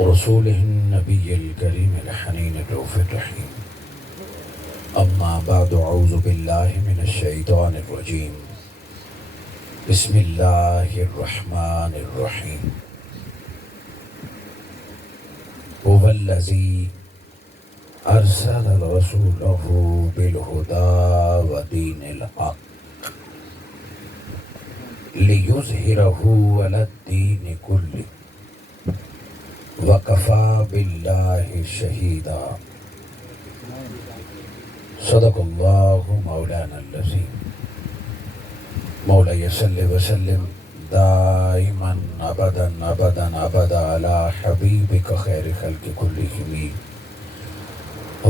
ورسوله النبي الكريم الحنين الرؤوف الرحيم. أما بعد، أعوذ بالله من الشيطان الرجيم. بسم الله الرحمن الرحيم. هو الذي أرسل رسوله بالهدى ودين الحق ليظهره على الدين كله وكفى بالله شهيدا. صدق الله مولانا العظيم. مولاي صل وسلم دائما ابدا ابدا ابدا على حبيبك خير خلق كلهم.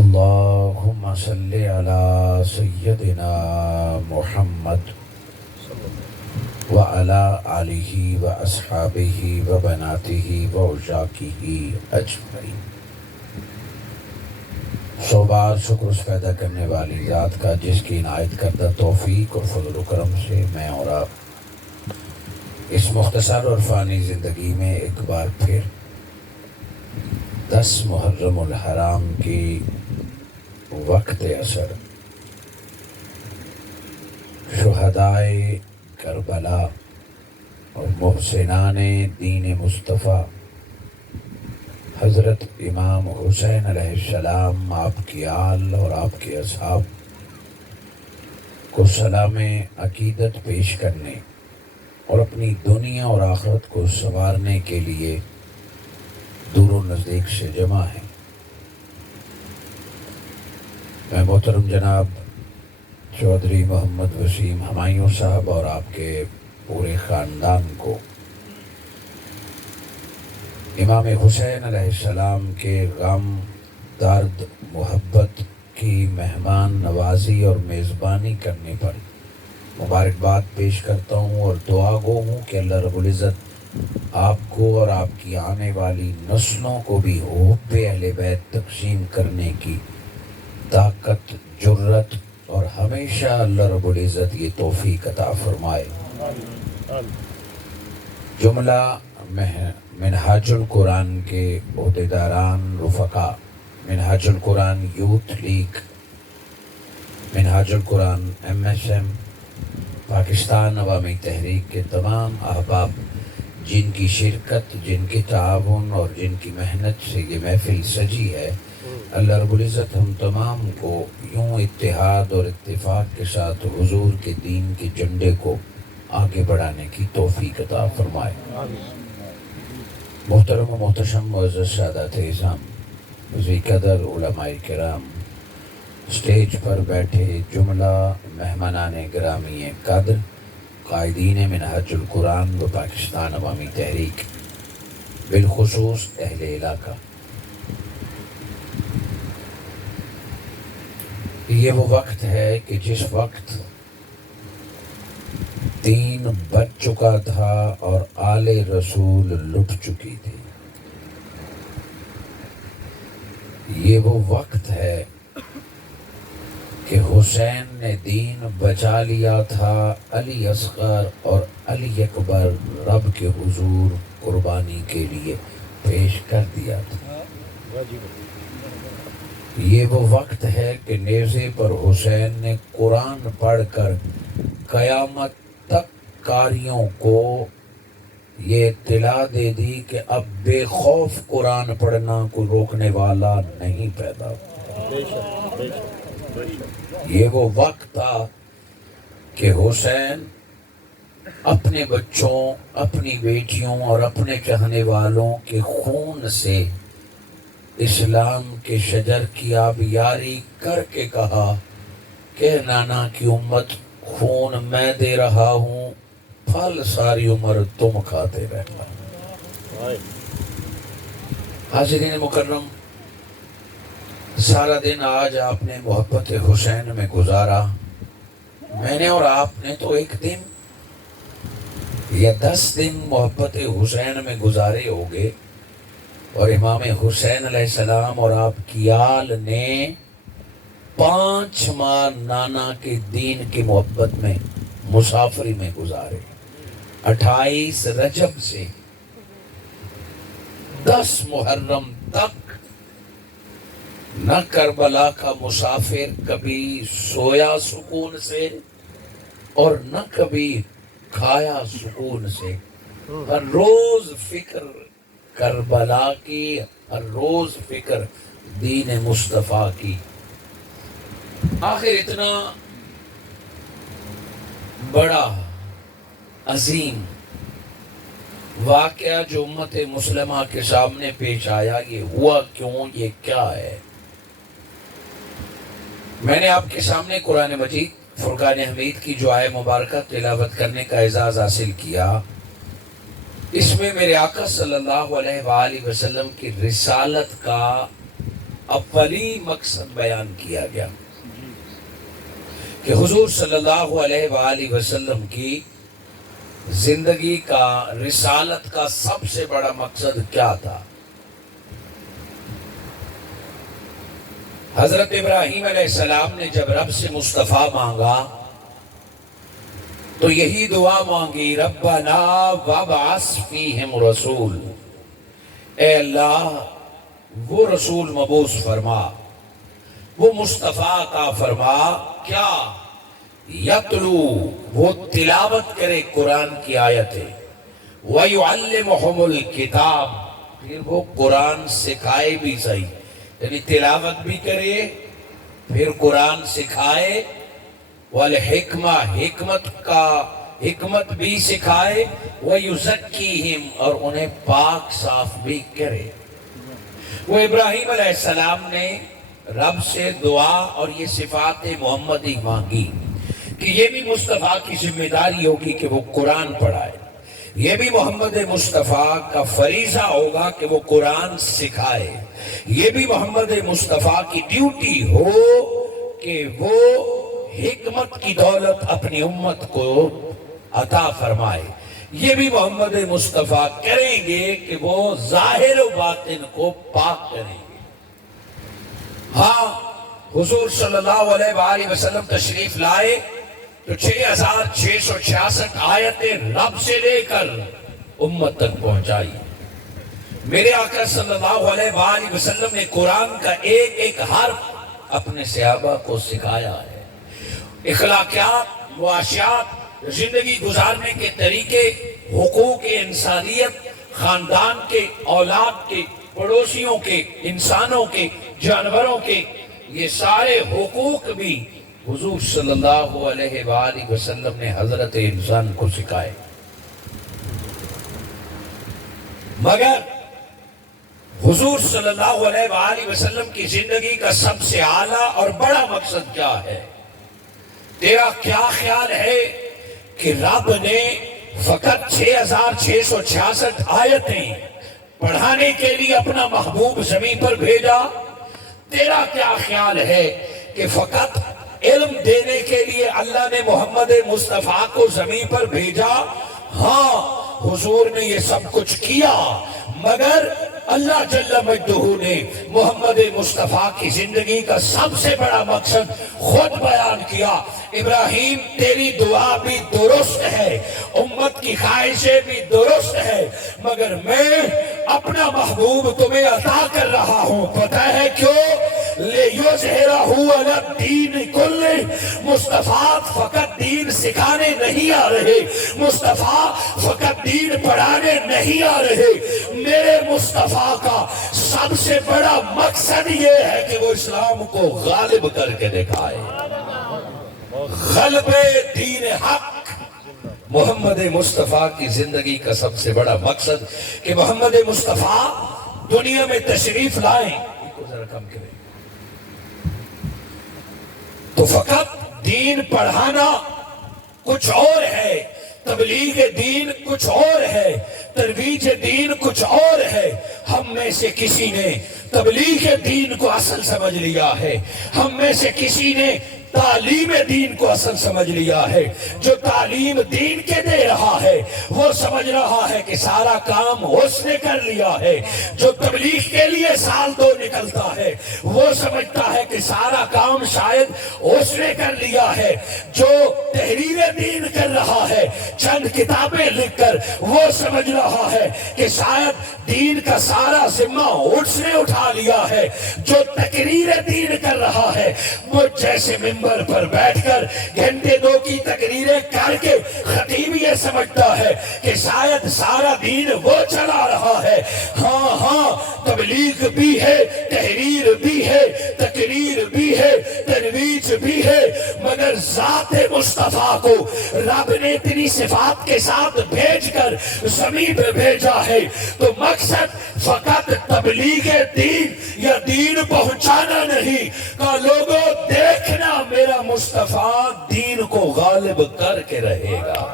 اللهم صل على سيدنا محمد وعلى آلہ واصحابہ وبناتہ وعشاقہ اجمعین. سو بار شکر اس پیدا کرنے والی ذات کا جس کی عنایت کردہ توفیق اور فضل و کرم سے میں اور آپ اس مختصر اور فانی زندگی میں ایک بار پھر 10 محرم الحرام کی وقت اثر شہدائے کربلا اور محسنان دین مصطفیٰ حضرت امام حسین علیہ السلام، آپ کی آل اور آپ کے اصحاب کو سلام عقیدت پیش کرنے اور اپنی دنیا اور آخرت کو سنوارنے کے لیے دور و نزدیک سے جمع ہیں. میں محترم جناب چودھری محمد وسیم ہمایوں صاحب اور آپ کے پورے خاندان کو امام حسین علیہ السلام کے غم، درد، محبت کی مہمان نوازی اور میزبانی کرنے پر مبارکباد پیش کرتا ہوں اور دعا گو ہوں کہ اللہ رب العزت آپ کو اور آپ کی آنے والی نسلوں کو بھی حب اہل بیت تقسیم کرنے کی طاقت، جرت اور ہمیشہ اللہ رب العزت یہ توفیق عطا فرمائے. جملہ منہاج القرآن کے عہدیداران، رفقا، منہاج القرآن یوتھ لیگ، منہاج القرآن MSM، پاکستان عوامی تحریک کے تمام احباب جن کی شرکت، جن کی تعاون اور جن کی محنت سے یہ محفل سجی ہے، اللہ رب العزت ہم تمام کو یوں اتحاد اور اتفاق کے ساتھ حضور کے دین کے جھنڈے کو آگے بڑھانے کی توفیق عطا فرمائے. محترم و محتشم معزز سادات اعظام، ذی قدر علماء کرام، اسٹیج پر بیٹھے جملہ مہمانان گرامی قدر، قائدین منہاج القرآن و پاکستان عوامی تحریک، بالخصوص اہل علاقہ، یہ وہ وقت ہے کہ جس وقت دین بچ چکا تھا اور آل رسول لٹ چکی تھی. یہ وہ وقت ہے کہ حسین نے دین بچا لیا تھا، علی اصغر اور علی اکبر رب کے حضور قربانی کے لیے پیش کر دیا تھا. یہ وہ وقت ہے کہ نیزے پر حسین نے قرآن پڑھ کر قیامت تک قاریوں کو یہ اطلاع دے دی کہ اب بے خوف قرآن پڑھنا کوئی روکنے والا نہیں پیدا. یہ وہ وقت تھا کہ حسین اپنے بچوں، اپنی بیٹیوں اور اپنے چاہنے والوں کے خون سے اسلام کے شجر کی آبیاری کر کے کہا کہ نانا کی امت، خون میں دے رہا ہوں، پھل ساری عمر تم کھاتے رہنا. حاضرین مکرم، سارا دن آج آپ نے محبت حسین میں گزارا. میں نے اور آپ نے تو ایک دن یا 10 دن محبت حسین میں گزارے ہوگے، اور امام حسین علیہ السلام اور آپ کی آل نے 5 ماہ نانا کے دین کی محبت میں مسافری میں گزارے. 28 رجب سے 10 محرم تک نہ کربلا کا مسافر کبھی سویا سکون سے اور نہ کبھی کھایا سکون سے. ہر روز فکر کربلا کی، ہر روز فکر دین مصطفیٰ کی. آخر اتنا بڑا عظیم واقعہ جو امت مسلمہ کے سامنے پیش آیا، یہ ہوا کیوں، یہ کیا ہے؟ میں نے آپ کے سامنے قرآن مجید فرقان حمید کی جو آیہ مبارکہ تلاوت کرنے کا اعزاز حاصل کیا. اس میں میرے آقا صلی اللہ علیہ وآلہ وسلم کی رسالت کا اولی مقصد بیان کیا گیا کہ حضور صلی اللہ علیہ وآلہ وسلم کی زندگی کا، رسالت کا سب سے بڑا مقصد کیا تھا. حضرت ابراہیم علیہ السلام نے جب رب سے مصطفیٰ مانگا تو یہی دعا مانگی، ربنا وابعث فیہم رسول، اے اللہ وہ رسول مبعوث فرما، وہ مصطفیٰ کا فرما، کیا؟ یتلو، وہ تلاوت کرے قرآن کی آیتیں، وَيُعَلِّمُهُمُ الْكِتَابِ، پھر وہ قرآن سکھائے بھی صحیح، یعنی تلاوت بھی کرے پھر قرآن سکھائے، والحکمہ، حکمت بھی سکھائے، وَيُزَكِّيهِمْ، اور انہیں پاک صاف بھی کرے. وہ ابراہیم علیہ السلام نے رب سے دعا اور یہ صفات محمدی مانگی کہ یہ بھی مصطفیٰ کی ذمہ داری ہوگی کہ وہ قرآن پڑھائے، یہ بھی محمد مصطفیٰ کا فریضہ ہوگا کہ وہ قرآن سکھائے، یہ بھی محمد مصطفیٰ کی ڈیوٹی ہو کہ وہ حکمت کی دولت اپنی امت کو عطا فرمائے، یہ بھی محمد مصطفیٰ کریں گے کہ وہ ظاہر و باطن کو پاک کریں گے. ہاں حضور صلی اللہ علیہ وآلہ وسلم تشریف لائے تو 6666 آیتیں رب سے لے کر امت تک پہنچائی. میرے آقا صلی اللہ علیہ وآلہ وسلم نے قرآن کا ایک ایک حرف اپنے صحابہ کو سکھایا ہے. اخلاقیات، معاشیات، زندگی گزارنے کے طریقے، حقوق انسانیت، خاندان کے، اولاد کے، پڑوسیوں کے، انسانوں کے، جانوروں کے، یہ سارے حقوق بھی حضور صلی اللہ علیہ وآلہ وسلم نے حضرت انسان کو سکھائے. مگر حضور صلی اللہ علیہ وآلہ وسلم کی زندگی کا سب سے اعلیٰ اور بڑا مقصد کیا ہے؟ تیرا کیا خیال ہے کہ رب نے فقط 6666 آیتیں پڑھانے کے لیے اپنا محبوب زمین پر بھیجا؟ تیرا کیا خیال ہے کہ فقط علم دینے کے لیے اللہ نے محمد مصطفیٰ کو زمین پر بھیجا؟ ہاں حضور نے یہ سب کچھ کیا، مگر اللہ جل مجدہ نے محمد مصطفیٰ کی زندگی کا سب سے بڑا مقصد خود بیان کیا. ابراہیم تیری دعا بھی درست ہے، امت کی خواہشیں بھی درست ہے، مگر میں اپنا محبوب تمہیں عطا کر رہا ہوں. پتہ ہے کیوں؟ لِيُظْهِرَهُ عَلَى الدِّينِ كُلِّهِ. مصطفیٰ فقط دین سکھانے نہیں آ رہے، مصطفیٰ فقط دین پڑھانے نہیں آ رہے. میرے مصطفیٰ کا سب سے بڑا مقصد یہ ہے کہ وہ اسلام کو غالب کر کے دکھائے. غلب دین حق محمد مصطفیٰ کی زندگی کا سب سے بڑا مقصد کہ محمد مصطفیٰ دنیا میں تشریف لائیں. ذرا کم کریں. تو فقط دین پڑھانا کچھ اور ہے، تبلیغ دین کچھ اور ہے، ترویج دین کچھ اور ہے. ہم میں سے کسی نے تبلیغ دین کو اصل سمجھ لیا ہے، ہم میں سے کسی نے تعلیم دین کو اصل سمجھ لیا ہے، جو تعلیم دین کے دے رہا ہے وہ سمجھ رہا ہے کہ سارا کام اس نے کر لیا ہے، جو تبلیغ کے لیے سال دو نکلتا ہے وہ سمجھتا ہے کہ سارا کام شاید اس نے کر لیا ہے، جو تحریر دین کر رہا ہے چند کتابیں لکھ کر وہ سمجھ رہا ہے کہ شاید دین کا سارا ذمہ اس نے اٹھا لیا ہے، جو تقریر دین کر رہا ہے وہ جیسے ممبر پر بیٹھ کر گھنٹے دو کی تقریریں کر کے خطیب یہ سمجھتا ہے کہ شاید سارا دین وہ چلا رہا ہے۔ ہاں ہاں، تبلیغ بھی ہے، تحریر بھی ہے، تقریر بھی ہے، ترویج بھی ہے، مگر ذات مصطفیٰ کو رب نے اتنی صفات کے ساتھ بھیج کر زمین پہ بھیجا ہے تو مقصد فقط تبلیغ دین یا دین پہنچانا نہیں، کہ لوگوں دیکھنا میرا مصطفیٰ دین کو غالب کر کے رہے گا۔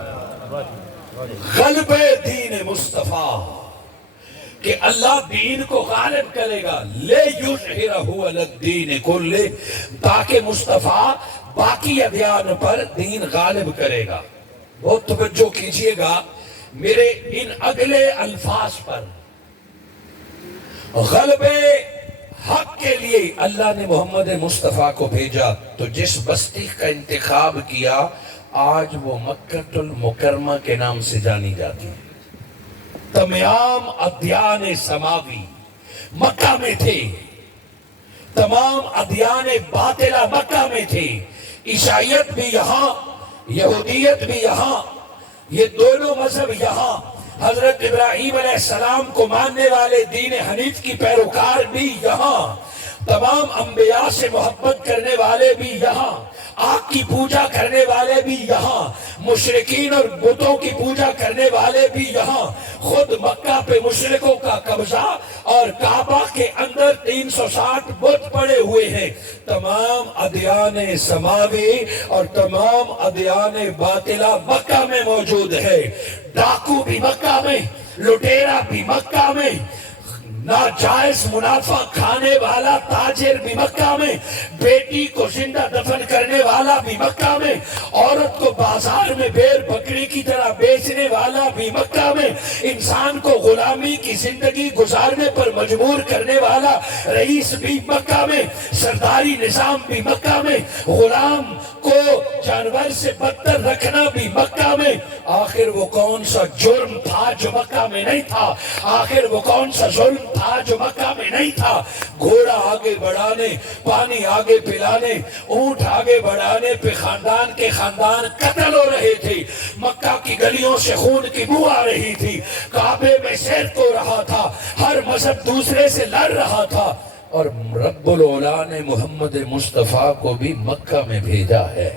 غلب دین مصطفیٰ کہ اللہ دین کو غالب کرے گا، لے یظہرہ علی الدین کلہ، تاکہ مصطفیٰ باقی ادیان پر دین غالب کرے گا۔ بہت توجہ کیجئے گا میرے ان اگلے الفاظ پر۔ غلب حق کے لیے اللہ نے محمد مصطفیٰ کو بھیجا، تو جس بستی کا انتخاب کیا آج وہ مکہ المکرمہ کے نام سے جانی جاتی ہے۔ تمام ادیان سماوی مکہ میں تھے، تمام ادیان باطلہ مکہ میں تھے، عیسائیت بھی یہاں، یہودیت بھی یہاں، یہ دونوں مذہب یہاں، حضرت ابراہیم علیہ السلام کو ماننے والے دین حنیف کی پیروکار بھی یہاں، تمام انبیاء سے محبت کرنے والے بھی یہاں، آگ کی پوجا کرنے والے بھی یہاں، مشرکین اور بتوں کی پوجا کرنے والے بھی یہاں۔ خود مکہ پہ مشرکوں کا قبضہ اور کعبہ کے اندر 360 بت پڑے ہوئے ہیں۔ تمام ادیان سماوی اور تمام ادیان باطلہ مکہ میں موجود ہے۔ ڈاکو بھی مکہ میں، لٹیرا بھی مکہ میں، ناجائز منافع کھانے والا تاجر بھی مکہ میں، بیٹی کو زندہ دفن کرنے والا بھی مکہ میں، عورت کو بازار میں بیر بکری کی طرح بیچنے والا بھی مکہ میں، انسان کو غلامی کی زندگی گزارنے پر مجبور کرنے والا رئیس بھی مکہ میں، سرداری نظام بھی مکہ میں، غلام کو جانور سے بدتر رکھنا بھی مکہ میں۔ آخر وہ کون سا جرم تھا جو مکہ میں نہیں تھا؟ آخر وہ کون سا ظلم تھا جو مکہ میں نہیں تھا؟ گھوڑا آگے بڑھانے، پانی آگے پلانے، اونٹ آگے بڑھانے پہ خاندان کے خاندان قتل ہو رہے تھے، مکہ کی گلیوں سے خون کی بو آ رہی تھی، کعبے میں سیر ہو رہا تھا، ہر مذہب دوسرے سے لڑ رہا تھا، اور رب العلا نے محمد مصطفیٰ کو بھی مکہ میں بھیجا ہے۔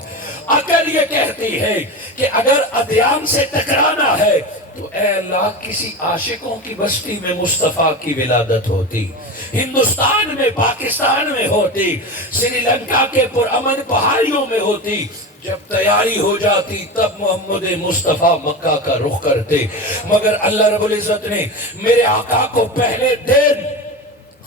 عقل یہ کہتی ہے کہ اگر ادیان سے ٹکرانا ہے تو اے اللہ کسی عاشقوں کی بستی میں مصطفیٰ کی ولادت ہوتی، ہندوستان میں، پاکستان میں ہوتی، سری لنکا کے پرامن پہاڑیوں میں ہوتی۔ جب تیاری ہو جاتی تب محمد مصطفیٰ مکہ کا رخ کرتے، مگر اللہ رب العزت نے میرے آقا کو پہلے دن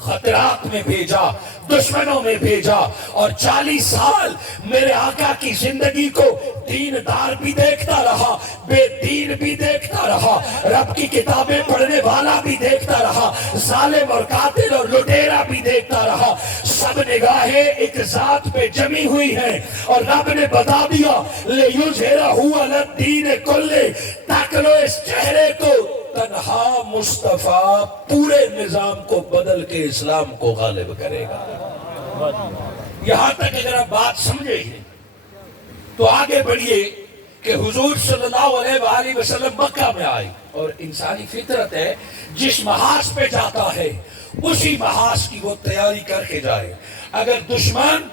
خطرات میں بھیجا، دشمنوں میں بھیجا، اور 40 سال میرے آقا کی زندگی کو دیندار بھی دیکھتا رہا، بے دین بھی دیکھتا رہا، رب کی کتابیں پڑھنے والا بھی دیکھتا رہا، ظالم اور قاتل اور لٹیرا بھی دیکھتا رہا۔ سب نگاہیں ایک ذات پہ جمی ہوئی ہیں، اور رب نے بتا دیا لِیُظْہِرَهُ عَلَى الدِّینِ کُلِّهِ، تاکہ لو اس چہرے کو تنہا مصطفیٰ پورے نظام کو بدل کے اسلام کو غالب کرے گا۔ یہاں تک اگر آپ بات سمجھے تو آگے بڑھئے کہ حضور صلی اللہ علیہ وآلہ وسلم مکہ میں آئی، اور انسانی فطرت ہے جس محاذ پہ جاتا ہے اسی محاذ کی وہ تیاری کر کے جائے۔ اگر دشمن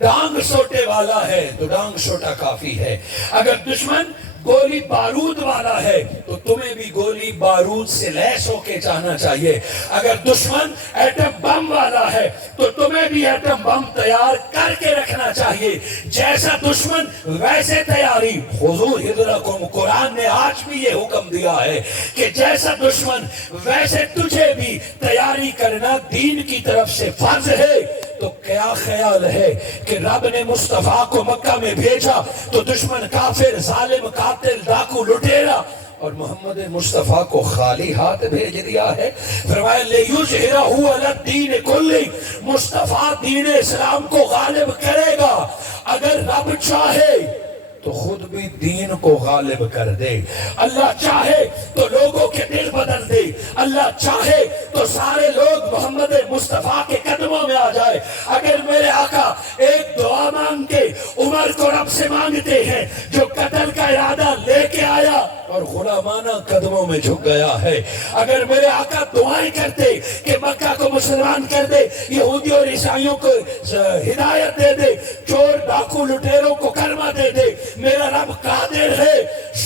ڈانگ سوٹے والا ہے تو ڈانگ سوٹا کافی ہے، اگر دشمن گولی بارود والا ہے تو تمہیں بھی گولی بارود سے لیس ہو کے جانا چاہیے، اگر دشمن ایٹم بم والا ہے تو تمہیں بھی ایٹم بم تیار کر کے رکھنا چاہیے، جیسا دشمن ویسے تیاری۔ خذوا حذرکم، قرآن نے آج بھی یہ حکم دیا ہے کہ جیسا دشمن ویسے تجھے بھی تیاری کرنا دین کی طرف سے فرض ہے۔ تو تو کیا خیال ہے کہ رب نے مصطفیٰ کو مکہ میں بھیجا تو دشمن کافر ظالم قاتل ڈاکو لٹیرا اور محمد مصطفیٰ کو خالی ہاتھ بھیج دیا ہے؟ فرمایا لِيُظْهِرَهُ عَلَى الدِّينِ كُلِّهِ، مصطفیٰ دین اسلام کو غالب کرے گا۔ اگر رب چاہے تو خود بھی دین کو غالب کر دے، اللہ چاہے تو لوگوں کے دل بدل دے، اللہ چاہے تو سارے لوگ محمد مصطفیٰ کے قدموں میں آ جائے۔ اگر میرے آقا ایک دعا مانگ کے عمر کو رب سے مانگتے ہیں جو قتل کا ارادہ لے کے آیا اور غلامانہ قدموں میں جھک گیا ہے، اگر میرے آقا دعائیں کرتے کہ مکہ کو مسلمان کر دے، یہودی اور عیسائیوں کو ہدایت دے دے، چور ڈاکو لٹیروں کو کلمہ دے دے، میرا رب قادر ہے۔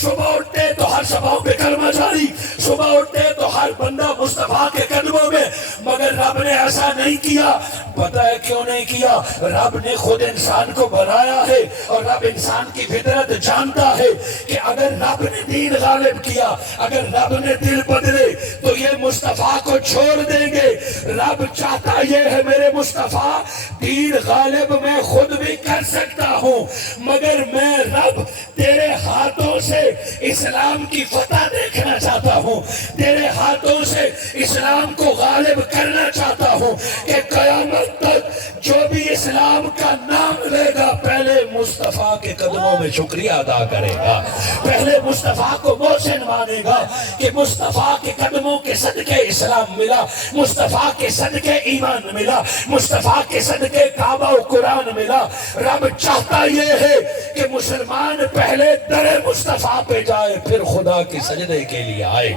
صبح اٹھتے تو ہر صبح پہ کلمہ جاری، صبح اٹھتے تو ہر بندہ مصطفیٰ کے قدموں میں، مگر رب نے ایسا نہیں کیا۔ پتہ ہے کیوں نہیں کیا؟ رب نے خود انسان کو بنایا ہے اور رب انسان کی فطرت جانتا ہے کہ اگر رب نے دین غالب کیا، اگر رب نے دل بدلے تو یہ مصطفیٰ کو چھوڑ دیں گے۔ رب چاہتا یہ ہے میرے مصطفیٰ دین غالب میں خود بھی کر سکتا ہوں، مگر میں رب تیرے ہاتھوں سے اسلام کی فتح دیکھنا چاہتا ہوں، تیرے ہاتھوں سے اسلام کو غالب کرنا چاہتا ہوں کہ قیامت تک جو بھی اسلام کا نام لے گا پہلے مصطفیٰ کے قدموں میں شکریہ ادا کرے گا، پہلے مصطفیٰ کو محسن مانے گا کہ مصطفیٰ کے قدموں کے صدقے اسلام ملا، مصطفیٰ کے صدقے ایمان ملا، مصطفیٰ کے صدقے کعبہ و قرآن ملا۔ رب چاہتا یہ ہے کہ مسلمان پہلے در مصطفیٰ پہ جائے پھر خدا کی سجدے کے لیے آئے۔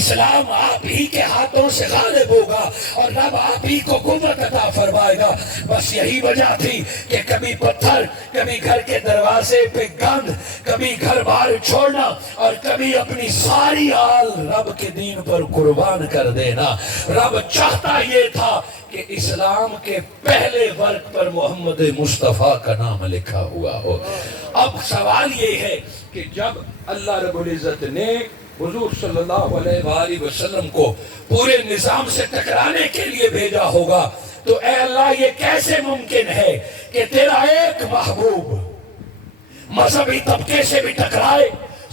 اسلام آپ ہی کے ہاتھوں سے غالب ہوگا اور رب آپ ہی کو قوت عطا فرمائے گا۔ بس یہی وجہ تھی کہ کبھی پتھر، کبھی گھر کے دروازے پہ گند، کبھی گھر بار چھوڑنا اور کبھی اپنی ساری آل رب کے دین پر قربان کر دینا۔ رب چاہتا یہ تھا کہ اسلام کے پہلے ورق پر محمد مصطفیٰ کا نام لکھا ہوا ہو۔ اب سوال یہ ہے کہ جب اللہ رب العزت نے حضور صلی اللہ علیہ وآلہ وسلم کو پورے نظام سے ٹکرانے کے لیے بھیجا ہوگا تو اے اللہ یہ کیسے ممکن ہے کہ تیرا ایک محبوب مذہبی طبقے سے بھی ٹکرائے،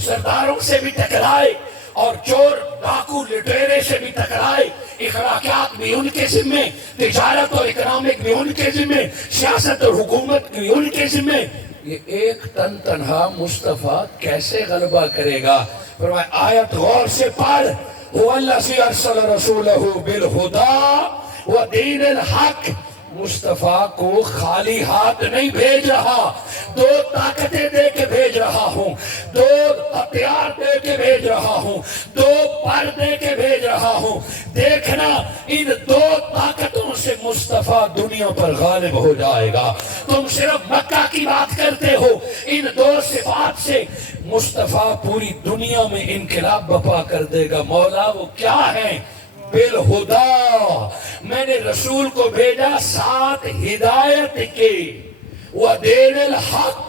سرداروں سے بھی ٹکرائے اور چور ڈاکو لٹیرے سے بھی ٹکرائے، اخلاقیات بھی ان کے ذمے، تجارت اور اکنامک بھی ان کے ذمے، سیاست اور حکومت بھی ان کے ذمے، یہ ایک تنہا مصطفیٰ کیسے غلبہ کرے گا؟ فرمایا آیت غور سے پڑھ، هو الذی ارسل رسولہ بالہدی ودین الحق۔ مصطفیٰ کو خالی ہاتھ نہیں بھیج رہا، دو طاقتیں دے کے بھیج رہا ہوں، دو ہتھیار دے کے بھیج رہا ہوں، دو پر دے کے بھیج رہا ہوں۔ دیکھنا ان دو طاقتوں سے مصطفیٰ دنیا پر غالب ہو جائے گا۔ تم صرف مکہ کی بات کرتے ہو، ان دو صفات سے مصطفیٰ پوری دنیا میں انقلاب برپا کر دے گا۔ مولا وہ کیا ہے؟ بالہدا، میں نے رسول کو بھیجا ساتھ ہدایت کے، ودین الحق،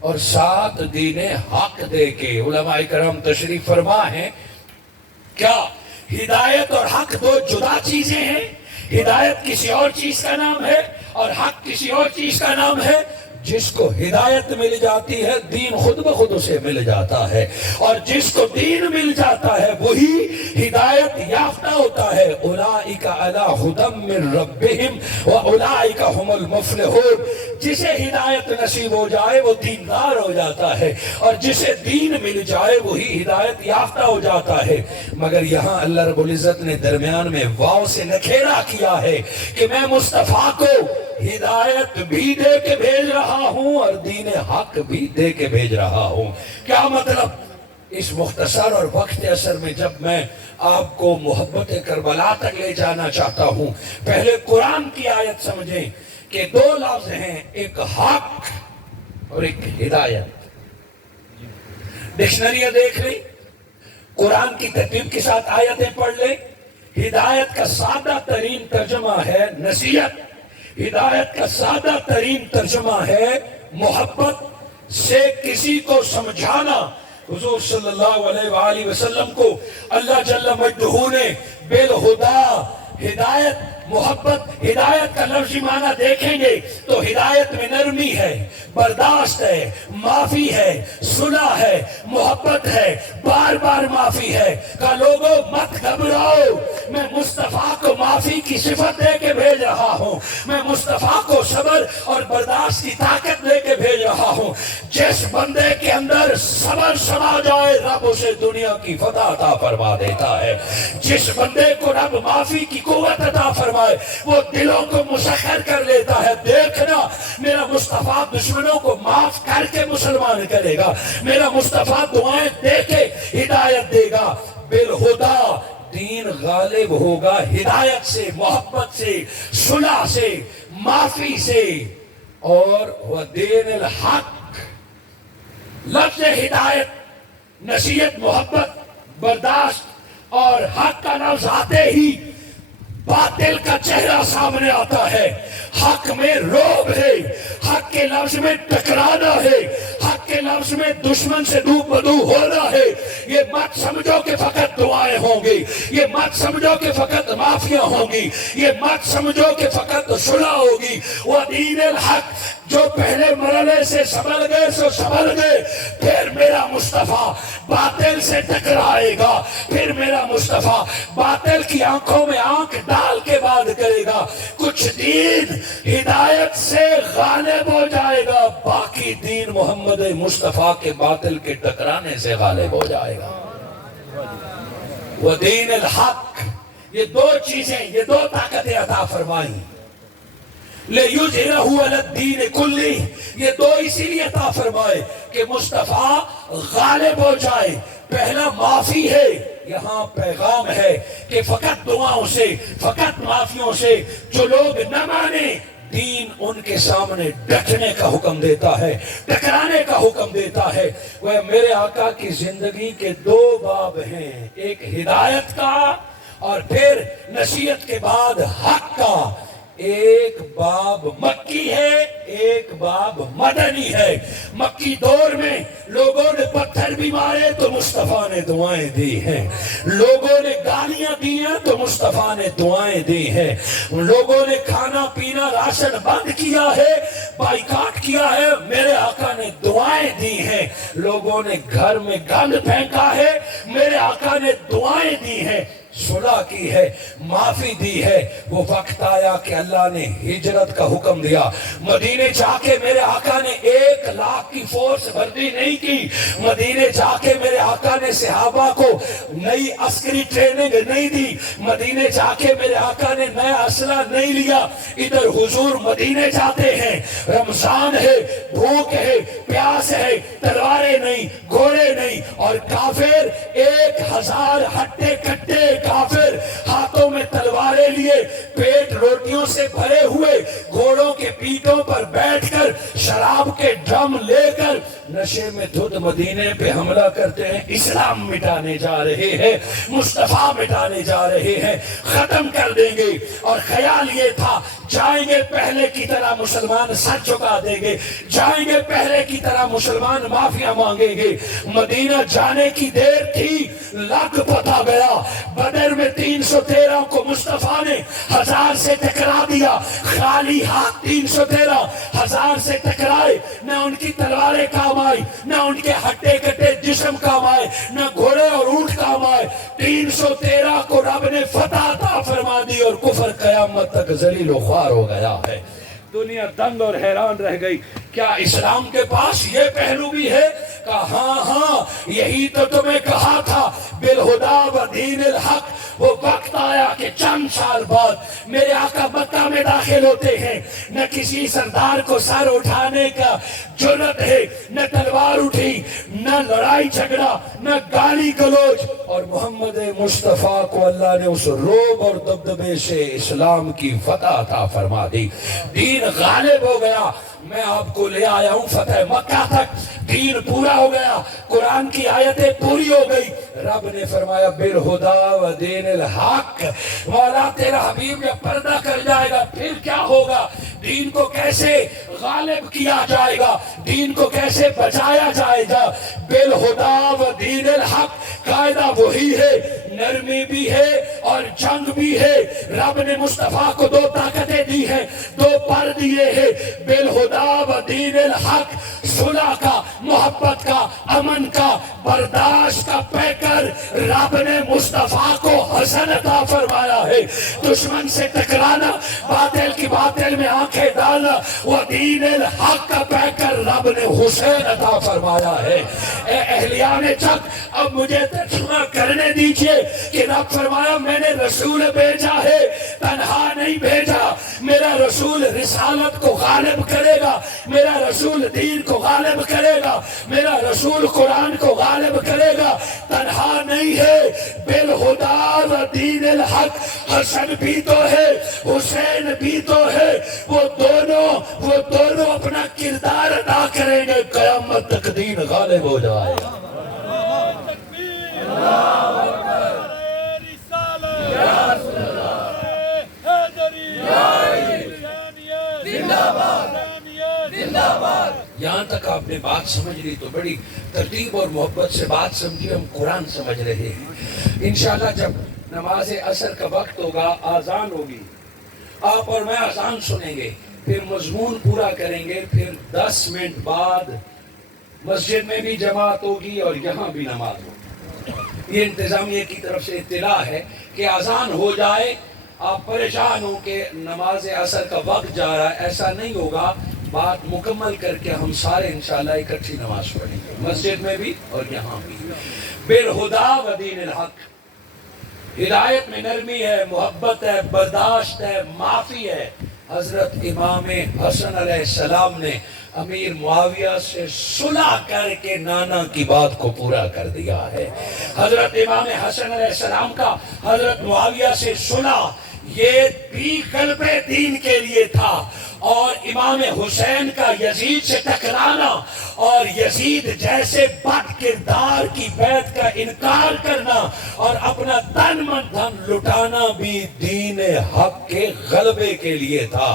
اور ساتھ دین حق دے کے۔ علماء کرام تشریف فرما ہے کیا ہدایت اور حق دو جدا چیزیں ہیں؟ ہدایت کسی اور چیز کا نام ہے اور حق کسی اور چیز کا نام ہے۔ جس کو ہدایت مل جاتی ہے دین خود بخود اسے مل جاتا ہے، اور جس کو دین مل جاتا ہے وہی ہدایت یافتہ ہوتا ہے۔ اولئک علی ھدی من ربہم واولئک ھم المفلحون۔ جسے ہدایت نصیب ہو جائے وہ دیندار ہو جاتا ہے، اور جسے دین مل جائے وہی ہدایت یافتہ ہو جاتا ہے۔ مگر یہاں اللہ رب العزت نے درمیان میں واو سے نکھیرا کیا ہے کہ میں مصطفیٰ کو ہدایت بھی دے کے بھیج رہا ہوں اور دین حق بھی دے کے بھیج رہا ہوں۔ کیا مطلب؟ اس مختصر اور وقت اثر میں جب میں آپ کو محبت کربلا تک لے جانا چاہتا ہوں، پہلے قرآن کی آیت سمجھیں کہ دو لفظ ہیں، ایک حق اور ایک ہدایت۔ ڈکشنریاں دیکھ لیں، قرآن کی ترتیب کے ساتھ آیتیں پڑھ لیں۔ ہدایت کا سادہ ترین ترجمہ ہے نصیحت، ہدایت کا سادہ ترین ترجمہ ہے محبت سے کسی کو سمجھانا۔ حضور صلی اللہ علیہ وآلہ وسلم کو اللہ جل مجدہ نے بالہدا، ہدایت محبت ہدایت کا لفظی معنی دیکھیں گے تو ہدایت میں نرمی ہے، برداشت ہے، معافی ہے، صلح ہے، محبت ہے، بار بار معافی ہے۔ کہ لوگوں مت گھبراؤ، میں مصطفیٰ کو معافی کی صفت دے کے بھیج رہا ہوں، میں مصطفیٰ کو صبر اور برداشت کی طاقت دے کے بھیج رہا ہوں۔ جس بندے کے اندر صبر سما جائے رب اسے دنیا کی فتح عطا فرما دیتا ہے۔ جس بندے کو رب معافی کی قوت عطا فرمائے وہ دلوں کو مسخر کر لیتا ہے۔ دیکھنا میرا مصطفیٰ دشمنوں کو معاف کر کے مسلمان کرے گا، میرا مصطفیٰ دعائیں دے کے ہدایت دے گا۔ بالہدا دین غالب ہوگا، ہدایت سے، محبت سے، صلح سے، معافی سے، اور ودین الحق۔ لفظ ہدایت، نصیحت، محبت، برداشت اور حق کا لفظ آتے ہی باطل کا چہرہ سامنے آتا ہے۔ حق میں روب ہے، حق کے لفظ میں ٹکرانا ہے، حق کے لفظ میں دشمن سے دو بدو ہونا ہے۔ یہ مت سمجھو کہ فقط دعائیں ہوں گی، یہ مت سمجھو کہ فقط معافیاں ہوں گی، یہ مت سمجھو کہ فقط صلح ہوگی۔ وہ دین الحق، جو پہلے مرحلے سے سنبھل گئے سو سنبھل گئے، پھر میرا مصطفیٰ باطل سے ٹکرائے گا، پھر میرا مصطفیٰ باطل کی آنکھوں میں آنکھ ڈال کے بات کرے گا۔ کچھ دین ہدایت سے غالب ہو جائے گا، باقی دین محمد مصطفیٰ کے باطل کے ٹکرانے سے غالب ہو جائے گا۔ وہ دین الحق، یہ دو چیزیں، یہ دو طاقتیں عطا فرمائیں۔ لِيُظْهِرَهُ عَلَى الدِّينِ كُلِّهِ، یہ دو اسی لیے عطا فرمائے کہ مصطفیٰ غالب ہو جائے۔ پہلا معافی ہے، یہاں پیغام ہے کہ فقط دعاؤں سے، فقط معافیوں سے جو لوگ نہ مانے، دین ان کے سامنے ڈٹنے کا حکم دیتا ہے، ٹکرانے کا حکم دیتا ہے۔ وہ میرے آقا کی زندگی کے دو باب ہیں، ایک ہدایت کا اور پھر نصیحت کے بعد حق کا۔ ایک باب مکی ہے، ایک باب مدنی ہے۔ مکی دور میں لوگوں نے پتھر بھی مارے تو مصطفیٰ نے دعائیں دی ہیں، لوگوں نے گالیاں دی ہیں تو مصطفیٰ نے دعائیں دی ہیں، لوگوں نے کھانا پینا راشن بند کیا ہے، بائیکاٹ کیا ہے، میرے آقا نے دعائیں دی ہیں، لوگوں نے گھر میں گند پھینکا ہے، میرے آقا نے دعائیں دی ہیں، صلح کی ہے، معافی دی ہے۔ وہ وقت آیا کہ اللہ نے ہجرت کا حکم دیا، مدینے جا کے میرے آقا نے 1,00,000 کی فورس بھرتی نہیں کی، مدینے جا کے میرے آقا نے صحابہ کو نئی عسکری ٹریننگ نہیں دی، مدینے جا کے میرے آقا نے نیا اسلحہ نہیں لیا۔ ادھر حضور مدینے جاتے ہیں، رمضان ہے، بھوک ہے، پیاس ہے، تلواریں نہیں، گھوڑے نہیں، اور کافر 1,000 ہٹے کٹے کافر ہاتھوں میں تلواریں لیے، پیٹ روٹیوں سے بھرے ہوئے، گھوڑوں کے پیٹوں پر بیٹھ کر، شراب کے ڈرم لے کر، نشے میں دھت مدینے پہ حملہ کرتے ہیں۔ اسلام مٹانے جا رہے ہیں، مصطفیٰ مٹانے جا رہے ہیں، ختم کر دیں گے۔ اور خیال یہ تھا جائیں گے پہلے کی طرح مسلمان سر جھکا دیں گے، جائیں گے پہلے کی طرح مسلمان معافیاں مانگیں گے۔ مدینہ جانے کی دیر تھی، لگ پتا گیا، بدر میں 313 کو مصطفیٰ نے 1000 سے ٹکرا دیا، خالی ہاتھ 313 1000 سے ٹکرائے، نہ ان کی تلواریں کام آئی، نہ ان کے ہٹے کٹے جسم کام آئے، نہ گھوڑے اور اونٹ کام آئے۔ 313 کو رب نے فتح عطا فرما دی اور کفر قیامت تک ذلیل و خوار ہو گیا ہے۔ دنیا دنگ اور حیران رہ گئی، کیا اسلام کے پاس یہ پہلو بھی ہے؟ کہا ہاں یہی تو تمہیں کہا تھا، بالہدا و دین الحق۔ وہ وقت آیا کہ چند سال بعد میرے آقا مکہ میں داخل ہوتے ہیں، نہ کسی سردار کو سر اٹھانے کا جرأت ہے، نہ تلوار اٹھی، نہ لڑائی جھگڑا، نہ گالی گلوچ، اور محمد مصطفیٰ کو اللہ نے اس روب اور دبدبے سے اسلام کی فتح عطا فرما دی، دین غالب ہو گیا۔ میں آپ کو لے آیا ہوں فتح مکہ تک، دین پورا ہو گیا، قرآن کی آیتیں پوری ہو گئی۔ رب نے فرمایا بالہدا و دین الحق، مولا تیرا حبیب جب پردہ کر جائے گا پھر کیا ہوگا؟ دین کو کیسے غالب کیا جائے گا؟ دین کو کیسے بچایا جائے گا؟ بالہدا و دین الحق، قاعدہ وہی ہے، نرمی بھی ہے اور جنگ بھی ہے. رب نے مصطفیٰ کو دو طاقتیں دی ہیں, دو پر دیے ہیں, بالہدا و دین الحق, صلح کا, محبت کا, امن کا, برداشت کا پیکر رب نے مصطفیٰ کو حسن عطا فرمایا ہے. دشمن سے ٹکرانا, باطل کی باطل میں آنکھیں ڈالنا, وہ دین الحق کا پیکر رب نے حسین عطا فرمایا ہے. اے اہلیان چک, اب مجھے ترجمہ کرنے دیجئے کہ رب فرمایا میں نے رسول بھیجا ہے, تنہا نہیں بھیجا. میرا رسول رسالت کو غالب کرے گا, میرا رسول دین کو غالب کرے گا, میرا رسول قرآن کو غالب کرے گا. تنہا نہیں ہے, بالہدا و دین الحق. حسن بھی تو ہے, حسین بھی تو ہے, وہ دونوں اپنا کردار ادا کریں گے, قیامت تک دین غالب ہو جائے گا. یہاں تک آپ نے بات سمجھ لی تو بڑی ترتیب اور محبت سے بات سمجھی, ہم قرآن سمجھ رہے ہیں. انشاءاللہ جب نماز عصر کا وقت ہوگا, آذان ہوگی, آپ اور میں آذان سنیں گے, پھر مضمون پورا کریں گے, پھر 10 منٹ بعد مسجد میں بھی جماعت ہوگی اور یہاں بھی نماز ہوگی. یہ انتظامیہ کی طرف سے اطلاع ہے کہ آذان ہو جائے, آپ پریشان ہوں کہ نماز عصر کا وقت جا رہا ہے, ایسا نہیں ہوگا. بات مکمل کر کے ہم سارے انشاءاللہ اکٹھی نماز پڑھیں گے, مسجد میں بھی اور یہاں بھی. بالہدا و دین الحق, ہدایت میں نرمی ہے, محبت ہے, برداشت ہے, معافی ہے. حضرت امام حسن علیہ السلام نے امیر معاویہ سے صلح کر کے نانا کی بات کو پورا کر دیا ہے. حضرت امام حسن علیہ السلام کا حضرت معاویہ سے صلح یہ بھی قلب دین کے لیے تھا, اور امام حسین کا یزید سے ٹکرانا اور یزید جیسے بد کردار کی بیعت کا انکار کرنا اور اپنا تن من دھن لٹانا بھی دین حق کے غلبے کے لیے تھا.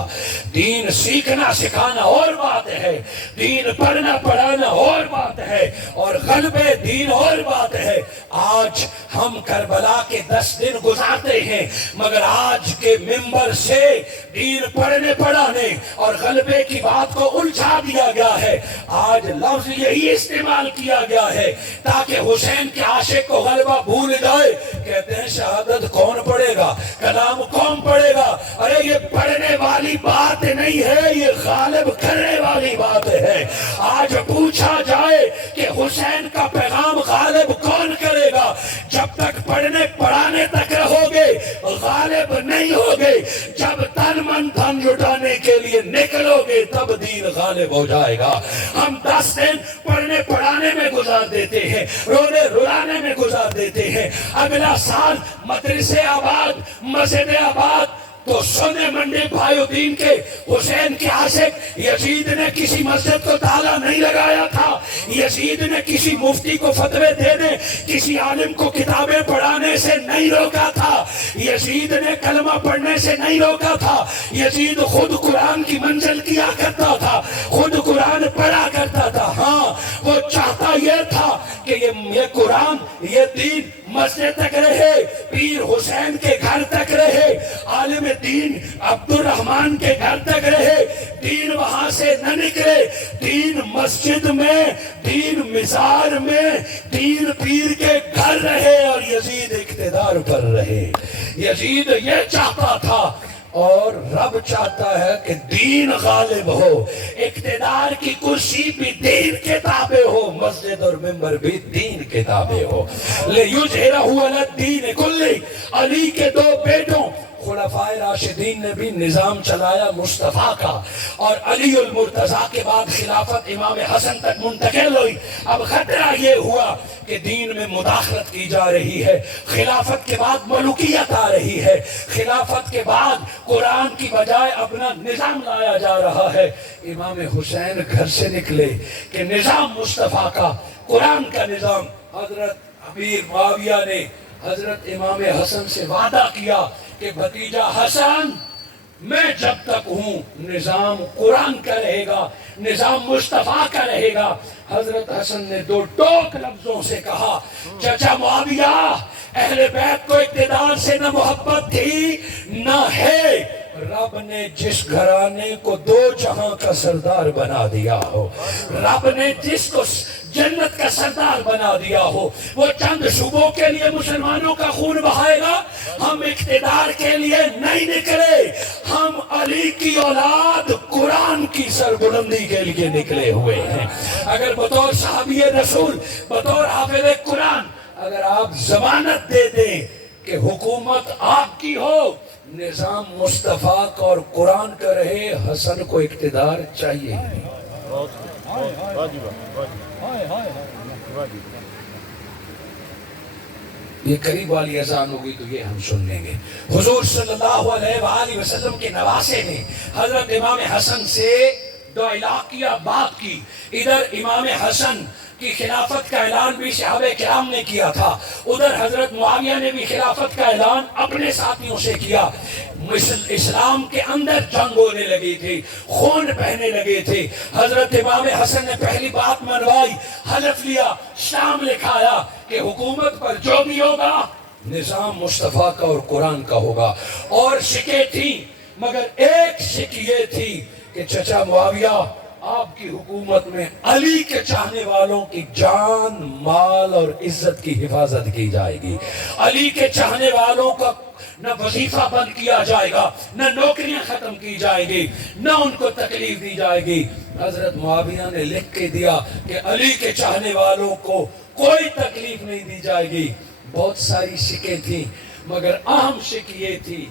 دین سیکھنا سکھانا اور بات ہے, دین پڑھنا پڑھانا اور بات ہے, اور غلبے دین اور بات ہے. آج ہم کربلا کے 10 دن گزارتے ہیں, مگر آج کے منبر سے دین پڑھنے پڑھانے اور غلبے کی بات کو الجھا دیا گیا ہے. آج لفظ یہی استعمال کیا گیا ہے تاکہ حسین کے عاشق کو غلبہ بھول جائے. کہتے ہیں شہادت کون پڑھے گا, کلام کون پڑھے گا. ارے یہ پڑھنے والی بات نہیں ہے, یہ غالب کرنے والی بات ہے. آج پوچھا جائے کہ حسین کا پیغام غالب کون کرے گا, جب تک پڑھنے پڑھانے تک رہو گے غالب نہیں ہوگے. جب تن من دھن لٹانے کے لیے نکلو گے تب دین غالب ہو جائے گا. ہم 10 دن پڑھنے پڑھانے میں گزار دیتے ہیں, رونے رلانے میں گزار دیتے ہیں. اگلا سال مدرسے آباد, مسجد آباد. تو سنے منڈے بھائیو دین کے حسین کے عاشق, یزید نے کسی مسجد کو تالا نہیں لگایا تھا, یزید نے کسی مفتی کو فتوے دینے, کسی عالم کو کتابیں پڑھانے سے نہیں روکا تھا, یزید نے کلمہ پڑھنے سے نہیں روکا تھا. یزید خود قرآن کی منزل کیا کرتا تھا, خود قرآن پڑھا کرتا تھا. ہاں وہ چاہتا یہ تھا کہ یہ قرآن یہ دین مسجد تک رہے, پیر حسین کے گھر تک رہے, عالم دین عبد الرحمن کے گھر تک رہے, دین وہاں سے نہ نکلے. دین مسجد میں, دین مزار میں, دین پیر کے گھر رہے اور یزید اقتدار پر رہے. یزید یہ چاہتا تھا اور رب چاہتا ہے کہ دین غالب ہو, اقتدار کی کرسی بھی دین کے تابع ہو, مسجد اور منبر بھی دین کے تابع ہو. لِيُظْهِرَهُ عَلَى الدِّينِ كُلِّهِ, علی کے 2 بیٹوں خلفائے راشدین نے بھی نظام چلایا مصطفیٰ کا, اور علی المرتضیٰ کے بعد خلافت امام حسن تک منتقل ہوئی. اب خطرہ یہ ہوا کہ دین میں مداخلت کی جا رہی ہے, خلافت کے بعد ملوکیت آ رہی ہے, خلافت کے بعد قرآن کی بجائے اپنا نظام لایا جا رہا ہے. امام حسین گھر سے نکلے کہ نظام مصطفیٰ کا, قرآن کا نظام. حضرت امیر معاویہ نے حضرت امام حسن سے وعدہ کیا کہ بھتیجا حسن, میں جب تک ہوں نظام قرآن کا رہے گا, نظام مصطفیٰ کا رہے گا. حضرت حسن نے 2 ٹوک لفظوں سے کہا, چچا معاویہ اہل بیت کو اقتدار سے نہ محبت تھی نہ ہے۔ رب نے جس گھرانے کو دو جہاں کا سردار بنا دیا ہو، رب نے جس کو جنت کا سردار بنا دیا ہو، وہ چند صوبوں کے لیے مسلمانوں کا خون بہائے گا؟ ہم اقتدار کے لیے نہیں نکلے، ہم علی کی اولاد قرآن کی سربلندی کے لیے نکلے ہوئے ہیں۔ اگر بطور صحابی رسول، بطور حافظ قرآن اگر آپ ضمانت دے دیں کہ حکومت آپ کی ہو، نظام مصطفیٰ کا اور قرآن کا رہے، حسن کو اقتدار چاہیے۔ یہ قریب والی اذان ہوگی تو یہ ہم سن لیں گے۔ حضور صلی اللہ علیہ وآلہ وسلم کے نواسے نے حضرت امام حسن سے دعا کیا، بات کی۔ ادھر امام حسن کی خلافت کا اعلان بھی صحابہ کرام نے کیا تھا، ادھر حضرت معاویہ نے بھی خلافت کا اعلان اپنے ساتھیوں سے کیا۔ اسلام کے اندر جنگ ہونے لگی تھی، خون بہنے لگے تھے۔ حضرت امام حسن نے پہلی بات منوائی، حلف لیا، شام لکھایا کہ حکومت پر جو بھی ہوگا نظام مصطفیٰ کا اور قرآن کا ہوگا۔ اور شکیں تھیں، مگر ایک شک یہ تھی کہ چچا معاویہ، آپ کی حکومت میں علی کے چاہنے والوں کی جان، مال اور عزت کی حفاظت کی جائے گی۔ علی کے چاہنے والوں کا نہ وظیفہ بند کیا جائے گا، نہ نوکریاں ختم کی جائے گی، نہ ان کو تکلیف دی جائے گی۔ حضرت معاویہ نے لکھ کے دیا کہ علی کے چاہنے والوں کو کوئی تکلیف نہیں دی جائے گی۔ بہت ساری شکیں تھیں، مگر اہم شک یہ تھی